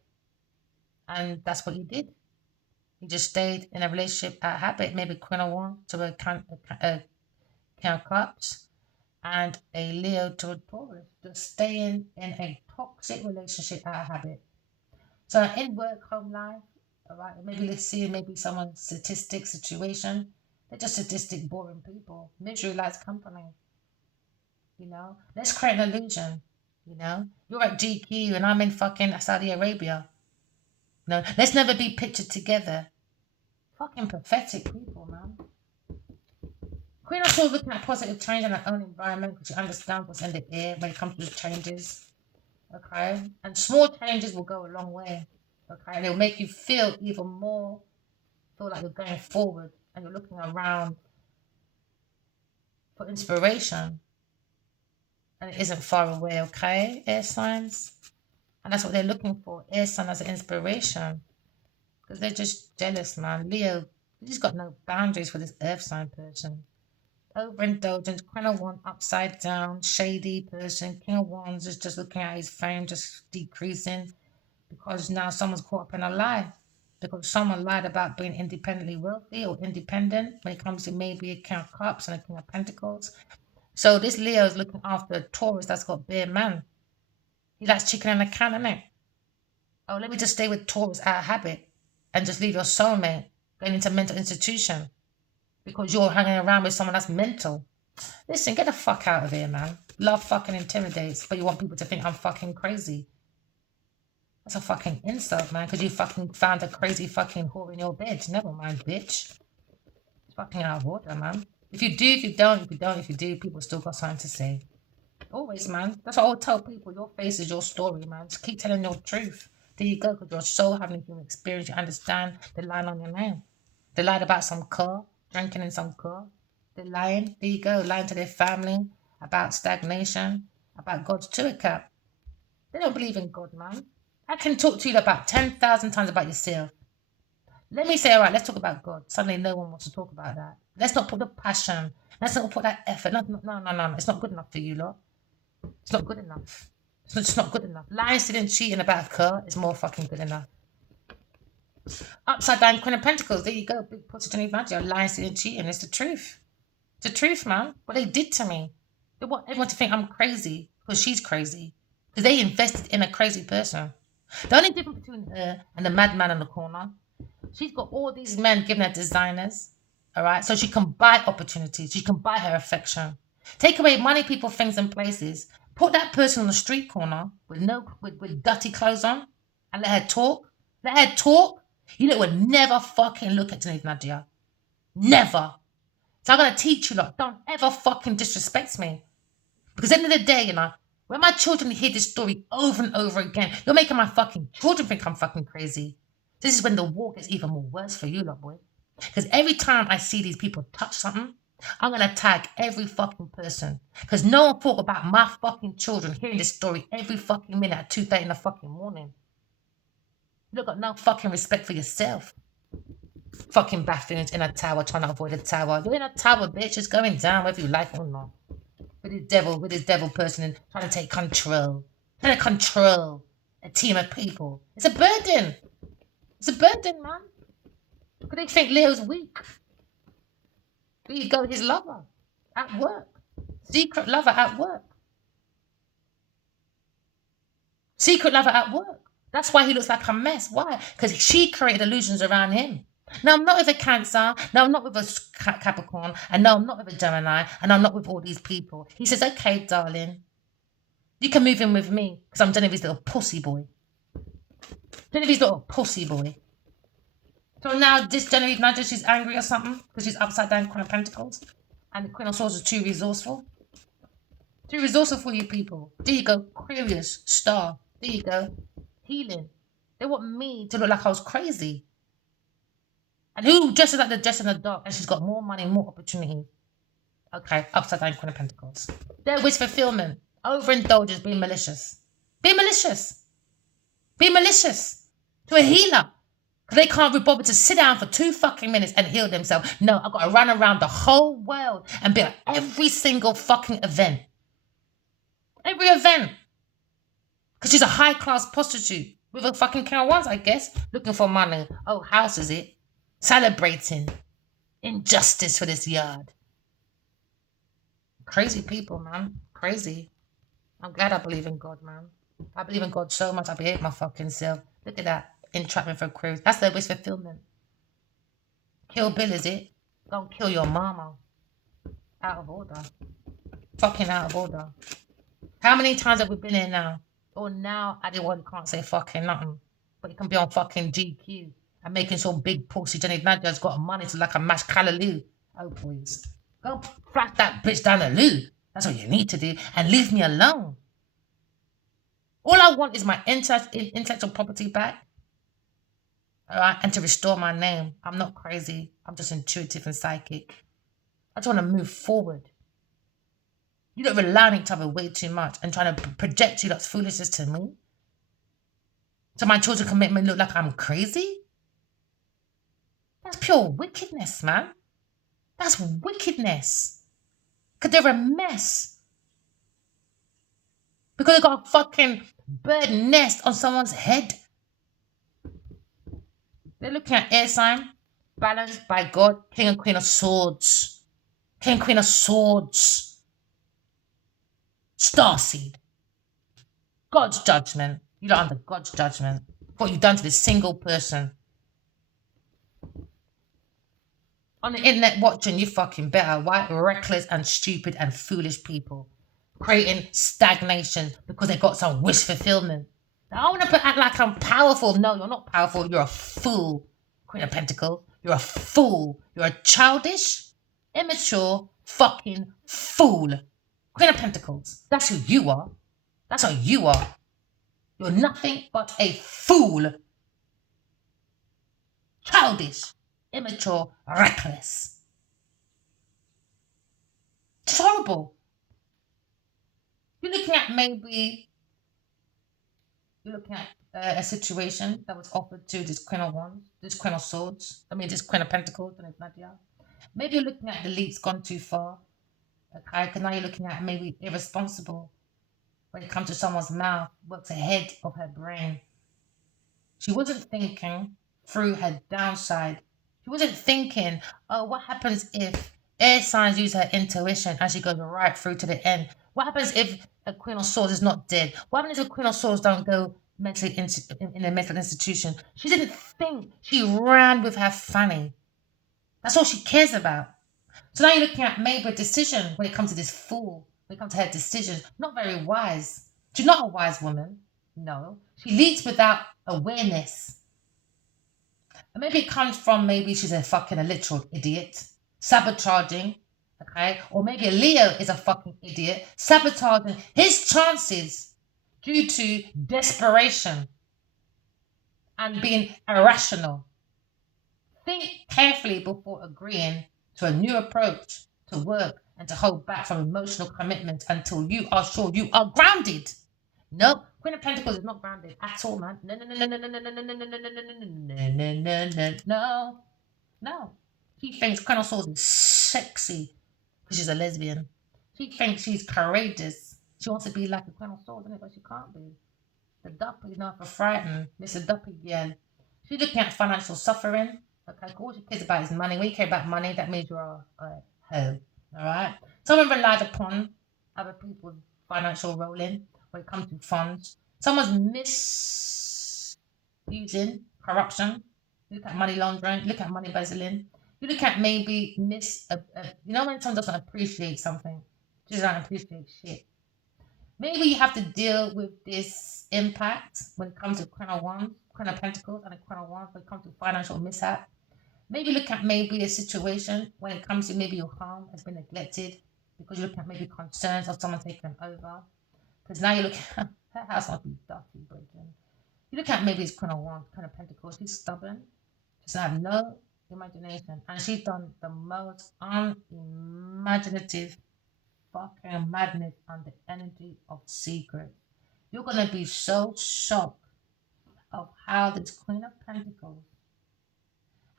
And that's what you did. You just stayed in a relationship out of habit. Maybe Queen of One to a King of Cups and a Leo to a Taurus. Just staying in a toxic relationship out of habit. So in work, home life, all right, maybe let's see maybe someone's statistic situation. They're just statistic, boring people. Misery likes company, you know. Let's create an illusion, you know. You're at GQ and I'm in fucking Saudi Arabia. No, let's never be pictured together. Fucking pathetic people, man. Queen of Swords looking at positive change in her own environment because she understands what's in the air when it comes to changes. Okay? And small changes will go a long way. Okay? And it'll make you feel even more, feel like you're going forward and you're looking around for inspiration. And it isn't far away, okay? Air signs. And that's what they're looking for. Air sign as an inspiration. Because they're just jealous, man. Leo, you just got no boundaries for this earth sign person. Overindulgence, Queen of Wands upside down, shady person. King of Wands is just looking at his fame just decreasing because now someone's caught up in a lie. Because someone lied about being independently wealthy or independent when it comes to maybe a King of Cups and a King of Pentacles. So this Leo is looking after a Taurus that's got bare man. He likes chicken in a can, innit? Oh, let me just stay with Taurus out of habit and just leave your soulmate going into mental institution because you're hanging around with someone that's mental. Listen, get the fuck out of here, man. Love fucking intimidates, but you want people to think I'm fucking crazy. That's a fucking insult, man, because you fucking found a crazy fucking whore in your bed. Never mind, bitch. It's fucking out of order, man. If you do, if you don't, if you don't, if you do, people still got something to say. Always, man. That's what I would tell people. Your face is your story, man. Just keep telling your truth. There you go, because you're so having a human experience. You understand the line on your name. They lied about some car, drinking in some car. They're lying. There you go, lying to their family about stagnation, about God's tour cap. They don't believe in God, man. I can talk to you about 10,000 times about yourself. Let me say, all right, let's talk about God. Suddenly no one wants to talk about that. Let's not put the passion. Let's not put that effort. No. It's not good enough for you, lot. It's not good enough. It's not good enough. Lying, stealing, cheating about a car is more fucking good enough. Upside down Queen of Pentacles. There you go. Big positive advantage. Lying, stealing, cheating. It's the truth. It's the truth, man. What they did to me. They want everyone to think I'm crazy because she's crazy. Because they invested in a crazy person. The only difference between her and the madman in the corner, she's got all these men giving her designers, all right? So she can buy opportunities. She can buy her affection. Take away money, people, things, and places. Put that person on the street corner with dirty clothes on and let her talk. Let her talk. You know, would never fucking look at Denise Nadia. Never. So I'm going to teach you, lot, don't ever fucking disrespect me. Because at the end of the day, you know, when my children hear this story over and over again, you're making my fucking children think I'm fucking crazy. This is when the war gets even more worse for you, lot, boy. Because every time I see these people touch something, I'm gonna tag every fucking person. Because no one talk about my fucking children hearing this story every fucking minute at 2:30 in the fucking morning. You got no fucking respect for yourself. Fucking buffoons in a tower trying to avoid a tower. You're in a tower, bitch. It's going down whether you like it or not. With his devil person and trying to take control. Trying to control a team of people. It's a burden. It's a burden, man. Because they think Leo's weak. There you go, his lover at work. Secret lover at work. Secret lover at work. That's why he looks like a mess. Why? Because she created illusions around him. No, I'm not with a Cancer. No, I'm not with a Capricorn. And no, I'm not with a Gemini. And I'm not with all these people. He says, okay, darling, you can move in with me because I'm Genevieve's little pussy boy. Genevieve's little pussy boy. So now this Genevieve Nigel, she's angry or something because she's upside down Queen of Pentacles. And the Queen of Swords is too resourceful. Too resourceful for you people. There you go. Aquarius, star. There you go. Healing. They want me to look like I was crazy. And who dresses like the dress in the dark and she's got more money, more opportunity? Okay, upside down Queen of Pentacles. Their wish fulfillment. Overindulgence, being malicious. Be malicious. Be malicious. To a healer. Because they can't be bothered to sit down for 2 fucking minutes and heal themselves. No, I've got to run around the whole world and be at every single fucking event. Every event. Because she's a high-class prostitute. With a fucking King of Wands, I guess. Looking for money. Oh, house is it? Celebrating injustice for this yard. Crazy people, man. Crazy. I'm glad I believe in God, man. I believe in God so much I behave my fucking self. Look at that. Entrapment for cruise. That's their wish fulfillment. Kill Bill, is it? Go and kill your mama. Out of order. Fucking out of order. How many times have we been here now? Or now, anyone can't say fucking nothing. But you can be on fucking GQ. And making sure big pussy Jenny Nadia's got money to like a mashed callaloo. Oh, please. Go flash that bitch down the loo. That's what you need to do. And leave me alone. All I want is my intellectual property back. All right? And to restore my name. I'm not crazy. I'm just intuitive and psychic. I just want to move forward. You don't rely on each other way too much and trying to project you lot's foolishness to me. So my children can make me look like I'm crazy? That's pure wickedness, man. That's wickedness. Because they're a mess. Because they got a fucking bird nest on someone's head. They're looking at air sign, balanced by God, King and Queen of Swords. King and Queen of Swords. Starseed. God's judgment. You're under God's judgment. What you've done to this single person. On the internet watching, you fucking better. Why? Reckless and stupid and foolish people. Creating stagnation because they got some wish fulfillment. I want to act like I'm powerful. No, you're not powerful. You're a fool. Queen of Pentacles. You're a fool. You're a childish, immature, fucking fool. Queen of Pentacles. That's who you are. That's what you are. You're nothing but a fool. Childish, immature, reckless. It's horrible. You're looking at a situation that was offered to this Queen of Wands, this Queen of Swords, this Queen of Pentacles, Nadia. Maybe you're looking at the leap's gone too far. Okay, because now you're looking at maybe irresponsible when it comes to someone's mouth, works ahead of her brain. She wasn't thinking through her downside. She wasn't thinking, oh, what happens if air signs use her intuition and she goes right through to the end? What happens if a Queen of Swords is not dead? What happens if a Queen of Swords don't go mentally in a mental institution? She didn't think. She ran with her fanny. That's all she cares about. So now you're looking at maybe a decision when it comes to this fool, when it comes to her decisions. Not very wise. She's not a wise woman. No. She leads without awareness. And maybe it comes from maybe she's a literal idiot, sabotaging, okay? Or maybe a Leo is a fucking idiot, sabotaging his chances due to desperation and being irrational. Think carefully before agreeing to a new approach to work and to hold back from emotional commitments until you are sure you are grounded. Nope, Queen of Pentacles is not grounded at all, man. No, no, no, no, no, no, no, no, no, no, no, no, no, no, no, no, no, no. She thinks Queen of Swords is sexy because she's a lesbian. She thinks she's courageous. She wants to be like a Queen of Swords, but she can't be. The duppy, not for frightened. Mr. Duppy again. She's looking at financial suffering. Okay, all she cares about is money. When you care about money, that means you're a hoe. All right. Someone relied upon other people's financial rolling when it comes to funds. Someone's misusing corruption. Look at money laundering. Look at money embezzling. You look at maybe you know when someone doesn't appreciate something, she doesn't appreciate shit. Maybe you have to deal with this impact when it comes to Queen of Wands, Queen of Pentacles, and a Queen of Wands when it comes to financial mishap. Maybe look at maybe a situation when it comes to maybe your home has been neglected because you look at maybe concerns of someone taking over. Because now you look at her house must be dirty, breaking. You look at maybe it's Queen of Wands, Queen of Pentacles. She's stubborn. She doesn't have no imagination, and she's done the most unimaginative fucking madness on the energy of secret. You're gonna be so shocked of how this Queen of Pentacles,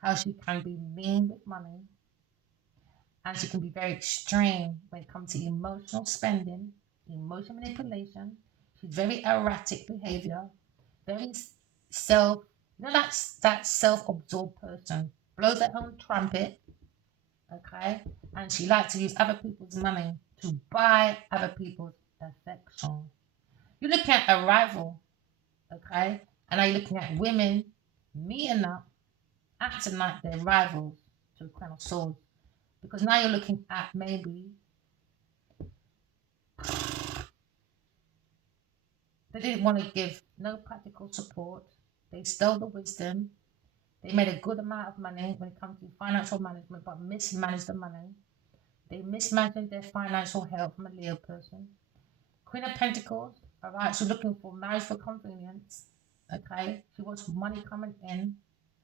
how she can be mean with money, and she can be very extreme when it comes to emotional spending, emotional manipulation. She's very erratic behavior, very self. You know that self-absorbed person blows their own trumpet, okay, and she likes to use other people's money to buy other people's affection. You're looking at a rival, okay? And now you're looking at women meeting up, acting like they're rivals to the Queen of Swords. Because now you're looking at maybe they didn't want to give no practical support. They stole the wisdom. They made a good amount of money when it comes to financial management, but mismanaged the money. They mismanaged their financial health from a Leo person. Queen of Pentacles, all right, she's looking for marriage for convenience, okay? She wants money coming in,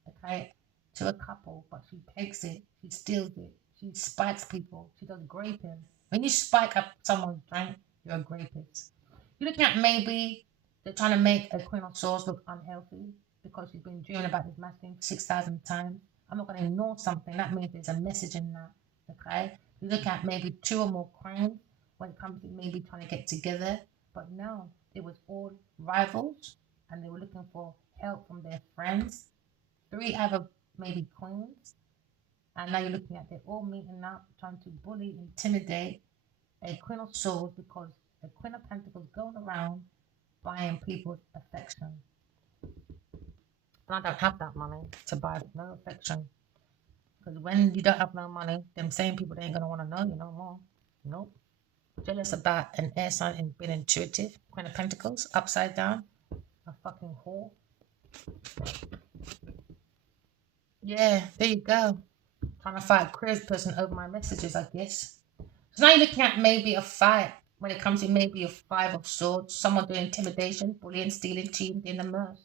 okay, to a couple, but she takes it, she steals it, she spikes people, she does graping. When you spike up someone's drink, you're a rapist. You're looking at maybe they're trying to make a Queen of Swords look unhealthy because she's been dreaming about this masculine 6,000 times. I'm not going to ignore something. That means there's a message in that, okay? You look at maybe two or more queens when it comes to maybe trying to get together, but no, it was all rivals and they were looking for help from their friends. Three other maybe queens, and now you're looking at they're all meeting up, trying to bully, intimidate a Queen of Swords because a Queen of Pentacles going around buying people's affection. And I don't have that money to buy no affection. Because when you don't have no money, them same people they ain't gonna want to know you no more. Nope. Jealous about an air sign and being intuitive. Queen of Pentacles, upside down. A fucking whore. Yeah, there you go. Trying to fight a queer person over my messages, I guess. So now you're looking at maybe a fight when it comes to maybe a Five of Swords, someone doing intimidation, bullying, stealing, cheating, in the mess.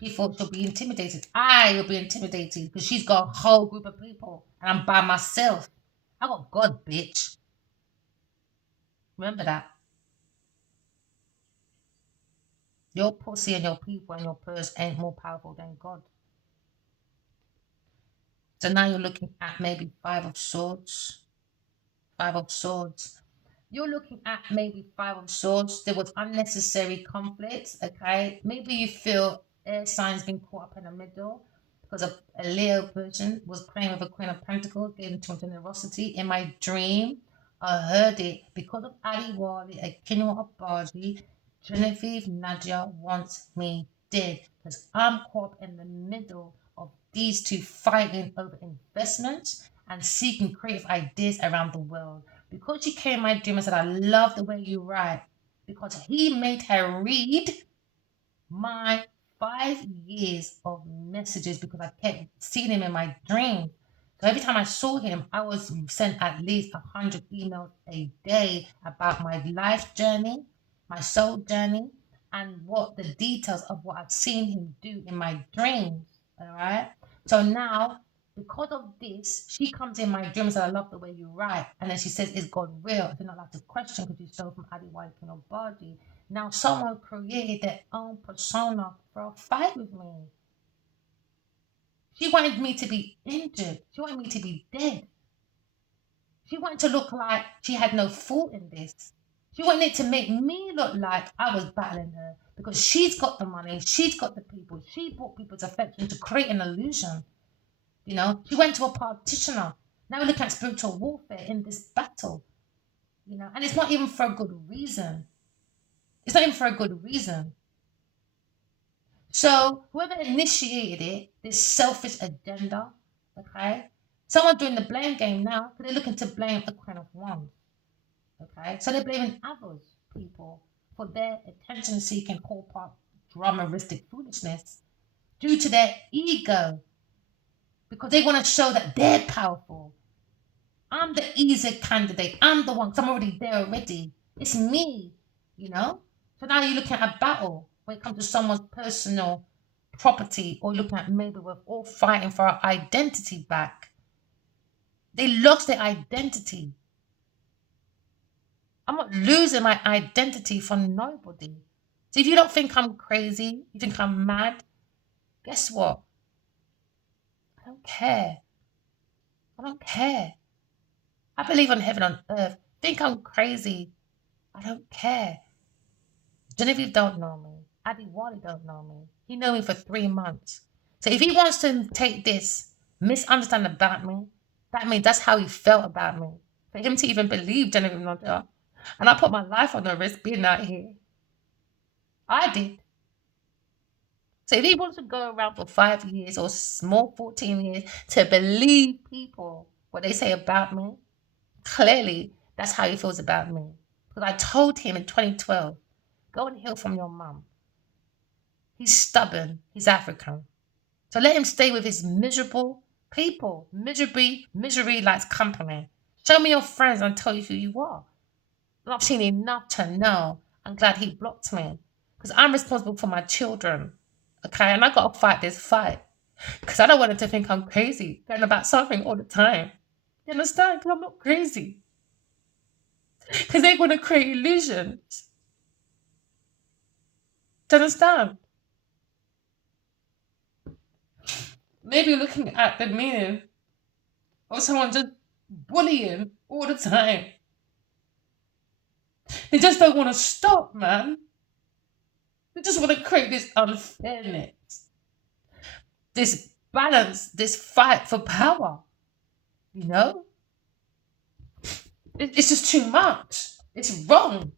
She thought she'll be intimidated. I will be intimidated because she's got a whole group of people and I'm by myself. I got God, bitch. Remember that. Your pussy and your people and your purse ain't more powerful than God. So now you're looking at maybe Five of Swords. Five of Swords. You're looking at maybe Five of Swords. There was unnecessary conflicts, okay? Maybe you feel air signs being caught up in the middle because a Leo person was playing with a Queen of Pentacles, gave into generosity. In my dream, I heard it because of Ali Wali, a Kinua Abaji, Genevieve Nadia wants me dead because I'm caught up in the middle of these two fighting over investments and seeking creative ideas around the world. Because she came in my dream and said, I love the way you write. Because he made her read my 5 years of messages because I kept seeing him in my dreams. So every time I saw him, I was sent at least 100 emails a day about my life journey, my soul journey, and what the details of what I've seen him do in my dreams. All right. So now Because of this, she comes in my dreams and I love the way you write. And then she says, is God real? I do not like to question because you stole from Adi White in body. Now someone created their own persona for a fight with me. She wanted me to be injured. She wanted me to be dead. She wanted to look like she had no fault in this. She wanted it to make me look like I was battling her because she's got the money, she's got the people, she brought people's affection to create an illusion. You know, she went to a practitioner. Now we look at spiritual warfare in this battle, you know, and it's not even for a good reason. It's not even for a good reason. So whoever initiated it, this selfish agenda, okay, someone doing the blame game now, they're looking to blame a Queen of Wands, okay? So they're blaming others, people, for their attention-seeking, corporate, dramaristic foolishness due to their ego, because they want to show that they're powerful. I'm the easier candidate. I'm the one, because I'm already there already. It's me, you know? So now you're looking at a battle when it comes to someone's personal property, or looking at maybe we're all fighting for our identity back. They lost their identity. I'm not losing my identity for nobody. So if you don't think I'm crazy, you think I'm mad, guess what? I don't care. I don't care. I believe on heaven on earth. Think I'm crazy. I don't care. Genevieve don't know me. Adi Wally don't know me. He know me for 3 months. So if he wants to take this, misunderstand about me, that means that's how he felt about me. For him to even believe Genevieve not there. And I put my life on the risk being out here. I did. So if he wants to go around for 5 years or small 14 years to believe people, what they say about me, clearly that's how he feels about me. Because I told him in 2012, go and heal from your mum. He's stubborn. He's African. So let him stay with his miserable people. Misery likes company. Show me your friends and I'll tell you who you are. And I've seen enough to know. I'm glad he blocked me. Because I'm responsible for my children. Okay, and I got to fight this fight. Because I don't want him to think I'm crazy, going about something all the time. You understand? Because I'm not crazy. Because they want to create illusions. Do you understand? Maybe looking at the meaning of someone just bullying all the time. They just don't want to stop, man. They just want to create this unfairness, this balance, this fight for power. You know? It's just too much. It's wrong.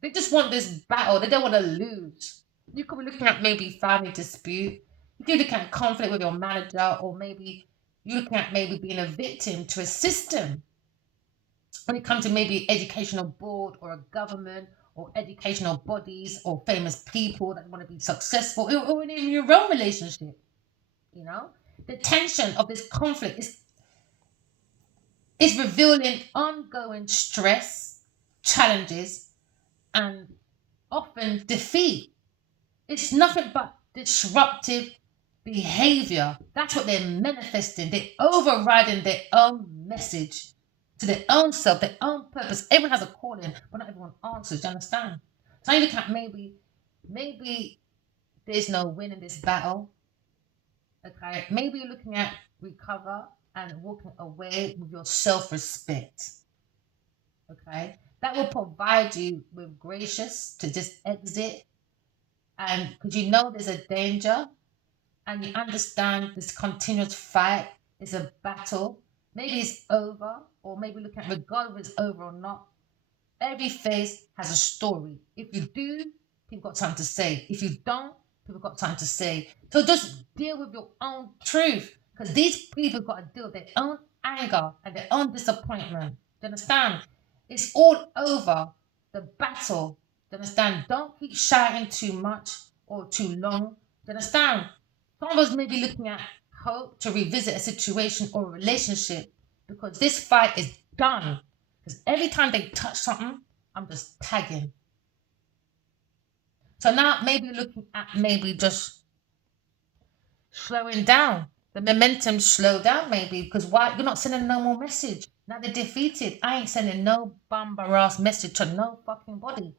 They just want this battle. They don't want to lose. You could be looking at maybe family dispute. You could be looking at conflict with your manager, or maybe you're looking at maybe being a victim to a system. When it comes to maybe educational board or a government or educational bodies or famous people that want to be successful, or in your own relationship, you know, the tension of this conflict is revealing ongoing stress, challenges, and often defeat. It's nothing but disruptive behavior. That's what they're manifesting. They're overriding their own message to their own self, their own purpose. Everyone has a calling, but not everyone answers. Do you understand? So you look at maybe there's no win in this battle. Okay, maybe you're looking at recover and walking away with your self-respect. Okay, that will provide you with gracious to just exit, and because you know there's a danger and you understand this continuous fight is a battle. Maybe it's over, or maybe look at regardless if it's over or not. Every phase has a story. If you do, people got something to say. If you don't, people got something to say. So just deal with your own truth, because these people got to deal with their own anger and their own disappointment. Do you understand? It's all over. The battle. Do you understand? Don't keep shouting too much or too long. Do you understand? Some of us may be looking at hope to revisit a situation or a relationship, because this fight is done. Because every time they touch something, I'm just tagging. So now maybe looking at maybe just slowing down. The momentum slowed down maybe because why you're not sending no more message. Now they're defeated. I ain't sending no bumper ass message to no fucking body.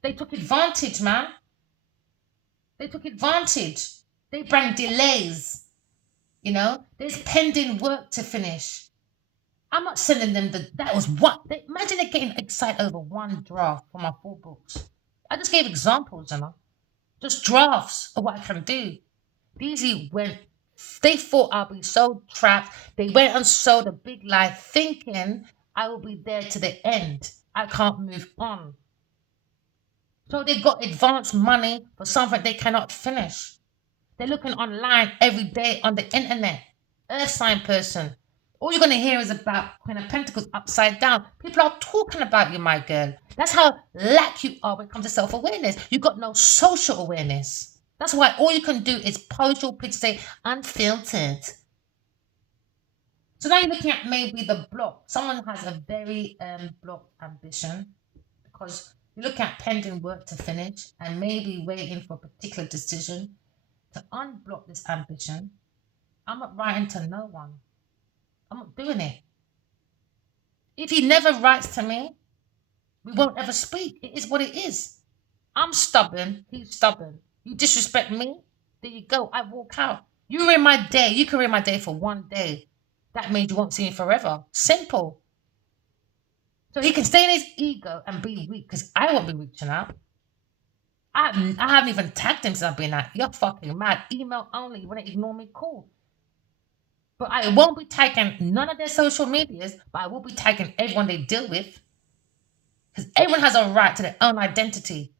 They took advantage, man. They took advantage. They bring delays. There's pending work to finish. I'm not sending them that was what imagine they're getting excited over one draft for my 4 books. I just gave examples, just drafts of what I can do. These went they thought I'll be so trapped. They went and sold a big lie thinking I will be there to the end. I can't move on. So they got advance money for something they cannot finish. They're looking online every day on the internet. Earth sign person. All you're going to hear is about Queen of Pentacles upside down. People are talking about you, my girl. That's how lack you are when it comes to self-awareness. You've got no social awareness. That's why all you can do is post your picture, say, unfiltered. So now you're looking at maybe the block. Someone has a very blocked ambition because you're looking at pending work to finish and maybe waiting for a particular decision to unblock this ambition. I'm not writing to no one. I'm not doing it. If he never writes to me, we won't ever speak. It is what it is. I'm stubborn. He's stubborn. You disrespect me, there you go. I walk out. You ruin my day. You can ruin my day for one day. That means you won't see me forever. Simple. So he can stay in his ego and be weak because I won't be reaching out. I haven't even tagged him since I've been out. You're fucking mad. Email only. You want to ignore me? Cool. But I won't be tagging none of their social medias, but I will be tagging everyone they deal with. Because everyone has a right to their own identity.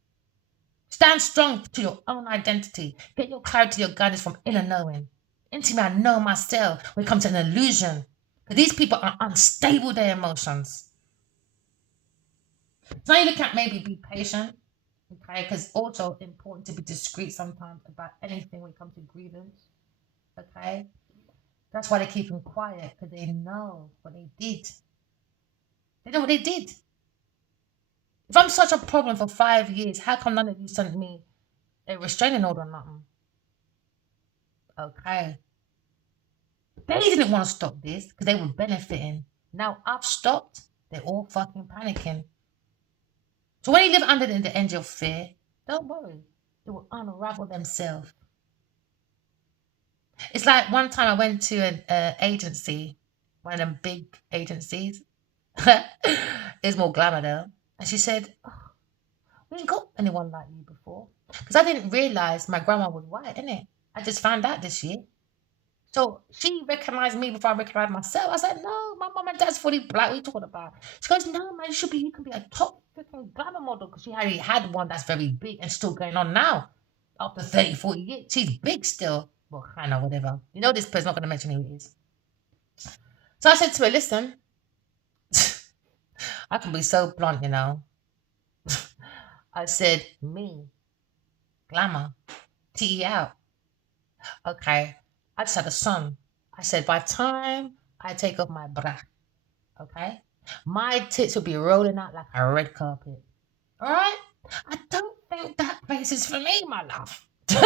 Stand strong to your own identity. Get your clarity, your guidance from inner knowing. Into me, I know myself when it comes to an illusion. Because these people are unstable, their emotions. So now you look at maybe be patient. Okay, because also important to be discreet sometimes about anything when it comes to grievance. Okay. That's why they keep them quiet, because they know what they did. They know what they did. If I'm such a problem for 5 years, how come none of you sent me a restraining order or nothing? Okay. They didn't want to stop this because they were benefiting. Now I've stopped, they're all fucking panicking. So when you live under the energy of fear, don't worry. It will unravel themselves. It's like one time I went to an agency, one of them big agencies. It's more glamour though. And she said, oh, we ain't got anyone like you before. Because I didn't realise my grandma was white, innit? I just found out this year. So she recognised me before I recognised myself. I said, no, my mum and dad's fully black. What are you talking about? She goes, no, man, you can be a top freaking glamour model. Because she already had one that's very big and still going on now. After 30, 40 years. She's big still. Well, kind of, whatever. This person's not going to mention who it is. So I said to her, listen, I can be so blunt, I said, me, glamour, T out. Okay. I just had a son. I said, by the time I take off my bra, okay, my tits will be rolling out like a red carpet. All right? I don't think that place is for me, my love. Do you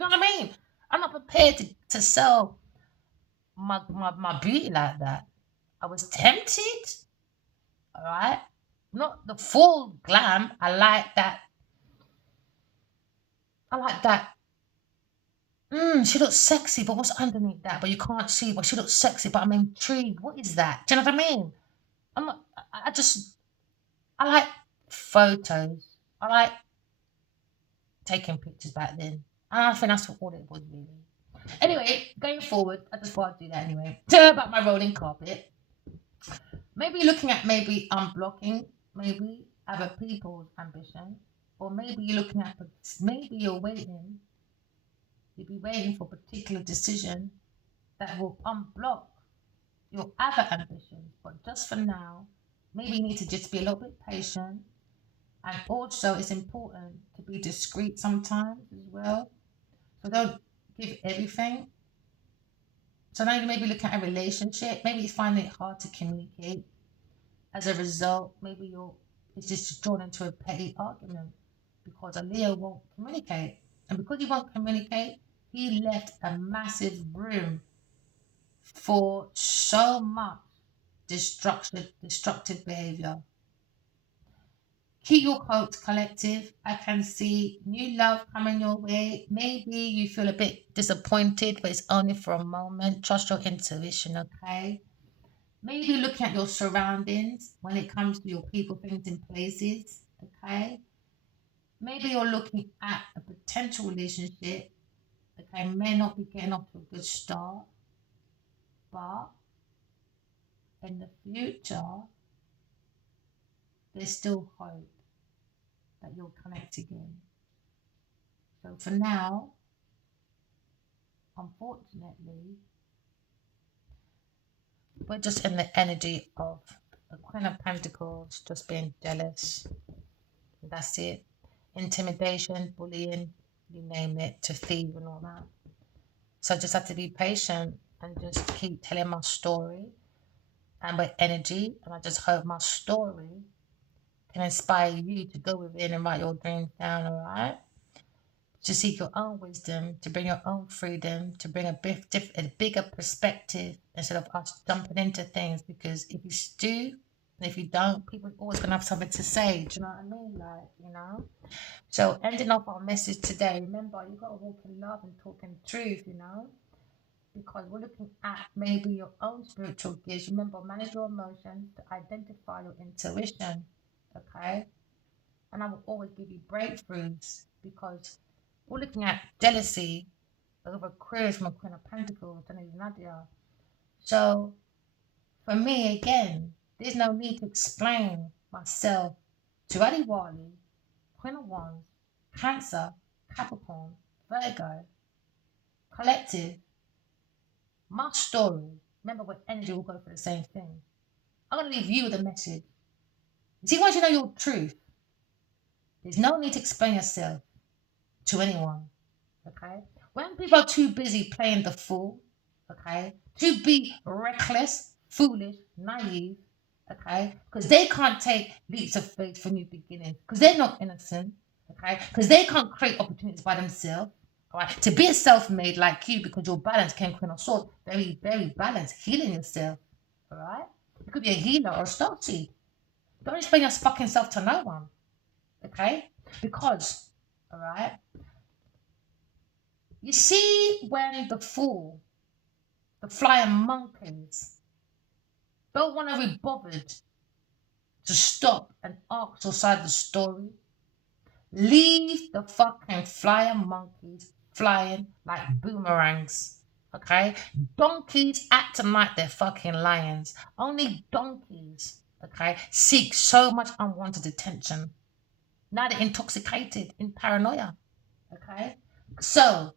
know what I mean? I'm not prepared to sell my beauty like that. I was tempted, all right? Not the full glam. I like that. She looks sexy, but what's underneath that? But you can't see. But she looks sexy, but I'm intrigued. What is that? Do you know what I mean? I'm not. I like photos. I like taking pictures back then. And I think that's what all it was really. Anyway, going forward, I just thought I'd do that anyway. About my rolling carpet. Maybe looking at maybe unblocking maybe other people's ambition. Or maybe you're looking at maybe you're waiting. You'll be waiting for a particular decision that will unblock your other ambitions. But just for now, maybe you need to just be a little bit patient. And also, it's important to be discreet sometimes as well. So don't give everything. So now you may be looking at a relationship. Maybe you find it hard to communicate. As a result, maybe it's just drawn into a petty argument because a Leo won't communicate. And because he won't communicate, he left a massive room for so much destructive behavior. Keep your hopes collective. I can see new love coming your way. Maybe you feel a bit disappointed, but it's only for a moment. Trust your intuition, okay? Maybe looking at your surroundings when it comes to your people, things, and places, okay? Maybe you're looking at a potential relationship, okay? May not be getting off to a good start, but in the future, there's still hope that you'll connect again. So for now, unfortunately, we're just in the energy of the Queen of Pentacles, just being jealous. That's it. Intimidation, bullying, you name it, to thieve and all that. So I just have to be patient and just keep telling my story and with energy. And I just hope my story can inspire you to go within and write your dreams down, all right? To seek your own wisdom, to bring your own freedom, to bring a bigger perspective instead of us jumping into things. Because if you do, and if you don't, people are always going to have something to say. Do you know what I mean? Like, you know? So, ending off our message today, remember, you've got to walk in love and talk in truth, you know? Because we're looking at maybe your own spiritual gifts. Remember, manage your emotions to identify your intuition, okay? And I will always give you breakthroughs because we're looking at jealousy over Aquarius from a Queen of Pentacles and Nadia. So for me, again, there's no need to explain myself to anybody. Queen of Wands, Cancer, Capricorn, Virgo, Collective, my story. Remember, with energy, we'll go for the same thing. I'm going to leave you with a message. See, once you know your truth, there's no need to explain yourself to anyone. Okay? When people are too busy playing the fool, okay, to be reckless, foolish, naive, okay, because they can't take leaps of faith for new beginnings, because they're not innocent, okay, because they can't create opportunities by themselves, all right, to be a self-made like you because your balance came Queen of Swords, very, very balanced, healing yourself, all right? You could be a healer or a star seed. Don't explain your fucking self to no one, okay? Because, all right, you see, when the fool, the flying monkeys, don't want to be bothered to stop and ask your side of the story, leave the fucking flying monkeys flying like boomerangs. Okay? Donkeys acting like they're fucking lions. Only donkeys, okay, seek so much unwanted attention. Now they're intoxicated in paranoia. Okay? So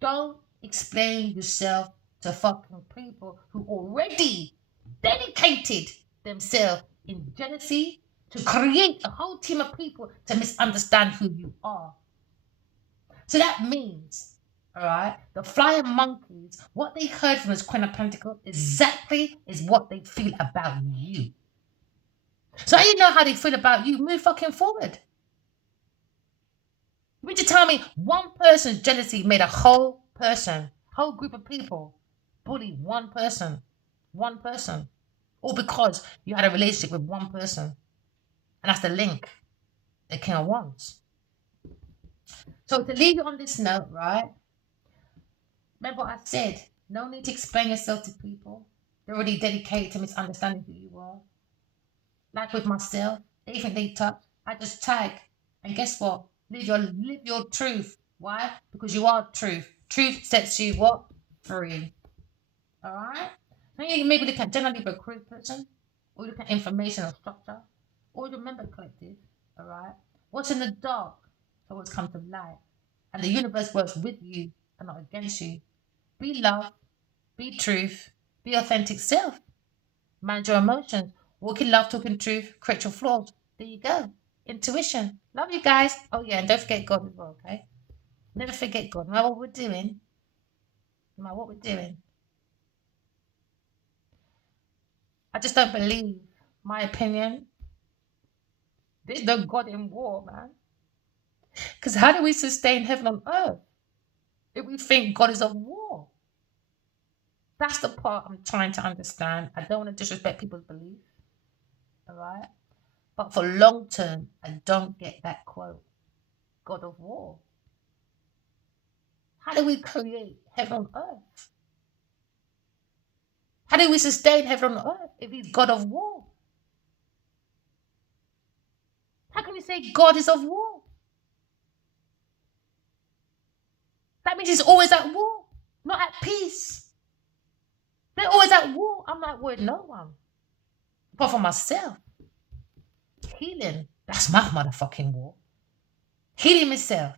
don't explain yourself to fucking people who already dedicated themselves in jealousy to create a whole team of people to misunderstand who you are. So that means, all right, the flying monkeys, what they heard from this Queen of Pentacles exactly is what they feel about you. So you know how they feel about you, move fucking forward. You mean to tell me one person's jealousy made a whole person, whole group of people bully one person, all because you had a relationship with one person, and that's the link the King of Wands. So to leave you on this note, right? Remember what I said. No need to explain yourself to people. They're already dedicated to misunderstanding who you are. Like with myself, anything they touch, I just tag. And guess what? Live your truth. Why? Because you are truth. Truth sets you what? Free. Alright? Now you maybe look at generally a career person, or look at information or structure, or remember collective. Alright? What's in the dark always comes to light. And the universe works with you and not against you. Be love, be truth, be authentic self. Manage your emotions. Walk in love, talk in truth, correct your flaws. There you go. Intuition. Love you guys. Oh yeah, and don't forget God as well, okay? Never forget God. No matter what we're doing, no matter what we're doing. I just don't believe, my opinion, there's no God in war, man. Because how do we sustain heaven on earth? If we think God is of war. That's the part I'm trying to understand. I don't want to disrespect people's beliefs, all right? But for long term, I don't get that quote, God of war. How do we create heaven on earth? How do we sustain heaven on earth if he's God of war? How can we say God is of war? That means he's always at war, not at peace. They're always at war. I'm not with no one. But for myself, healing, that's my motherfucking war. Healing myself.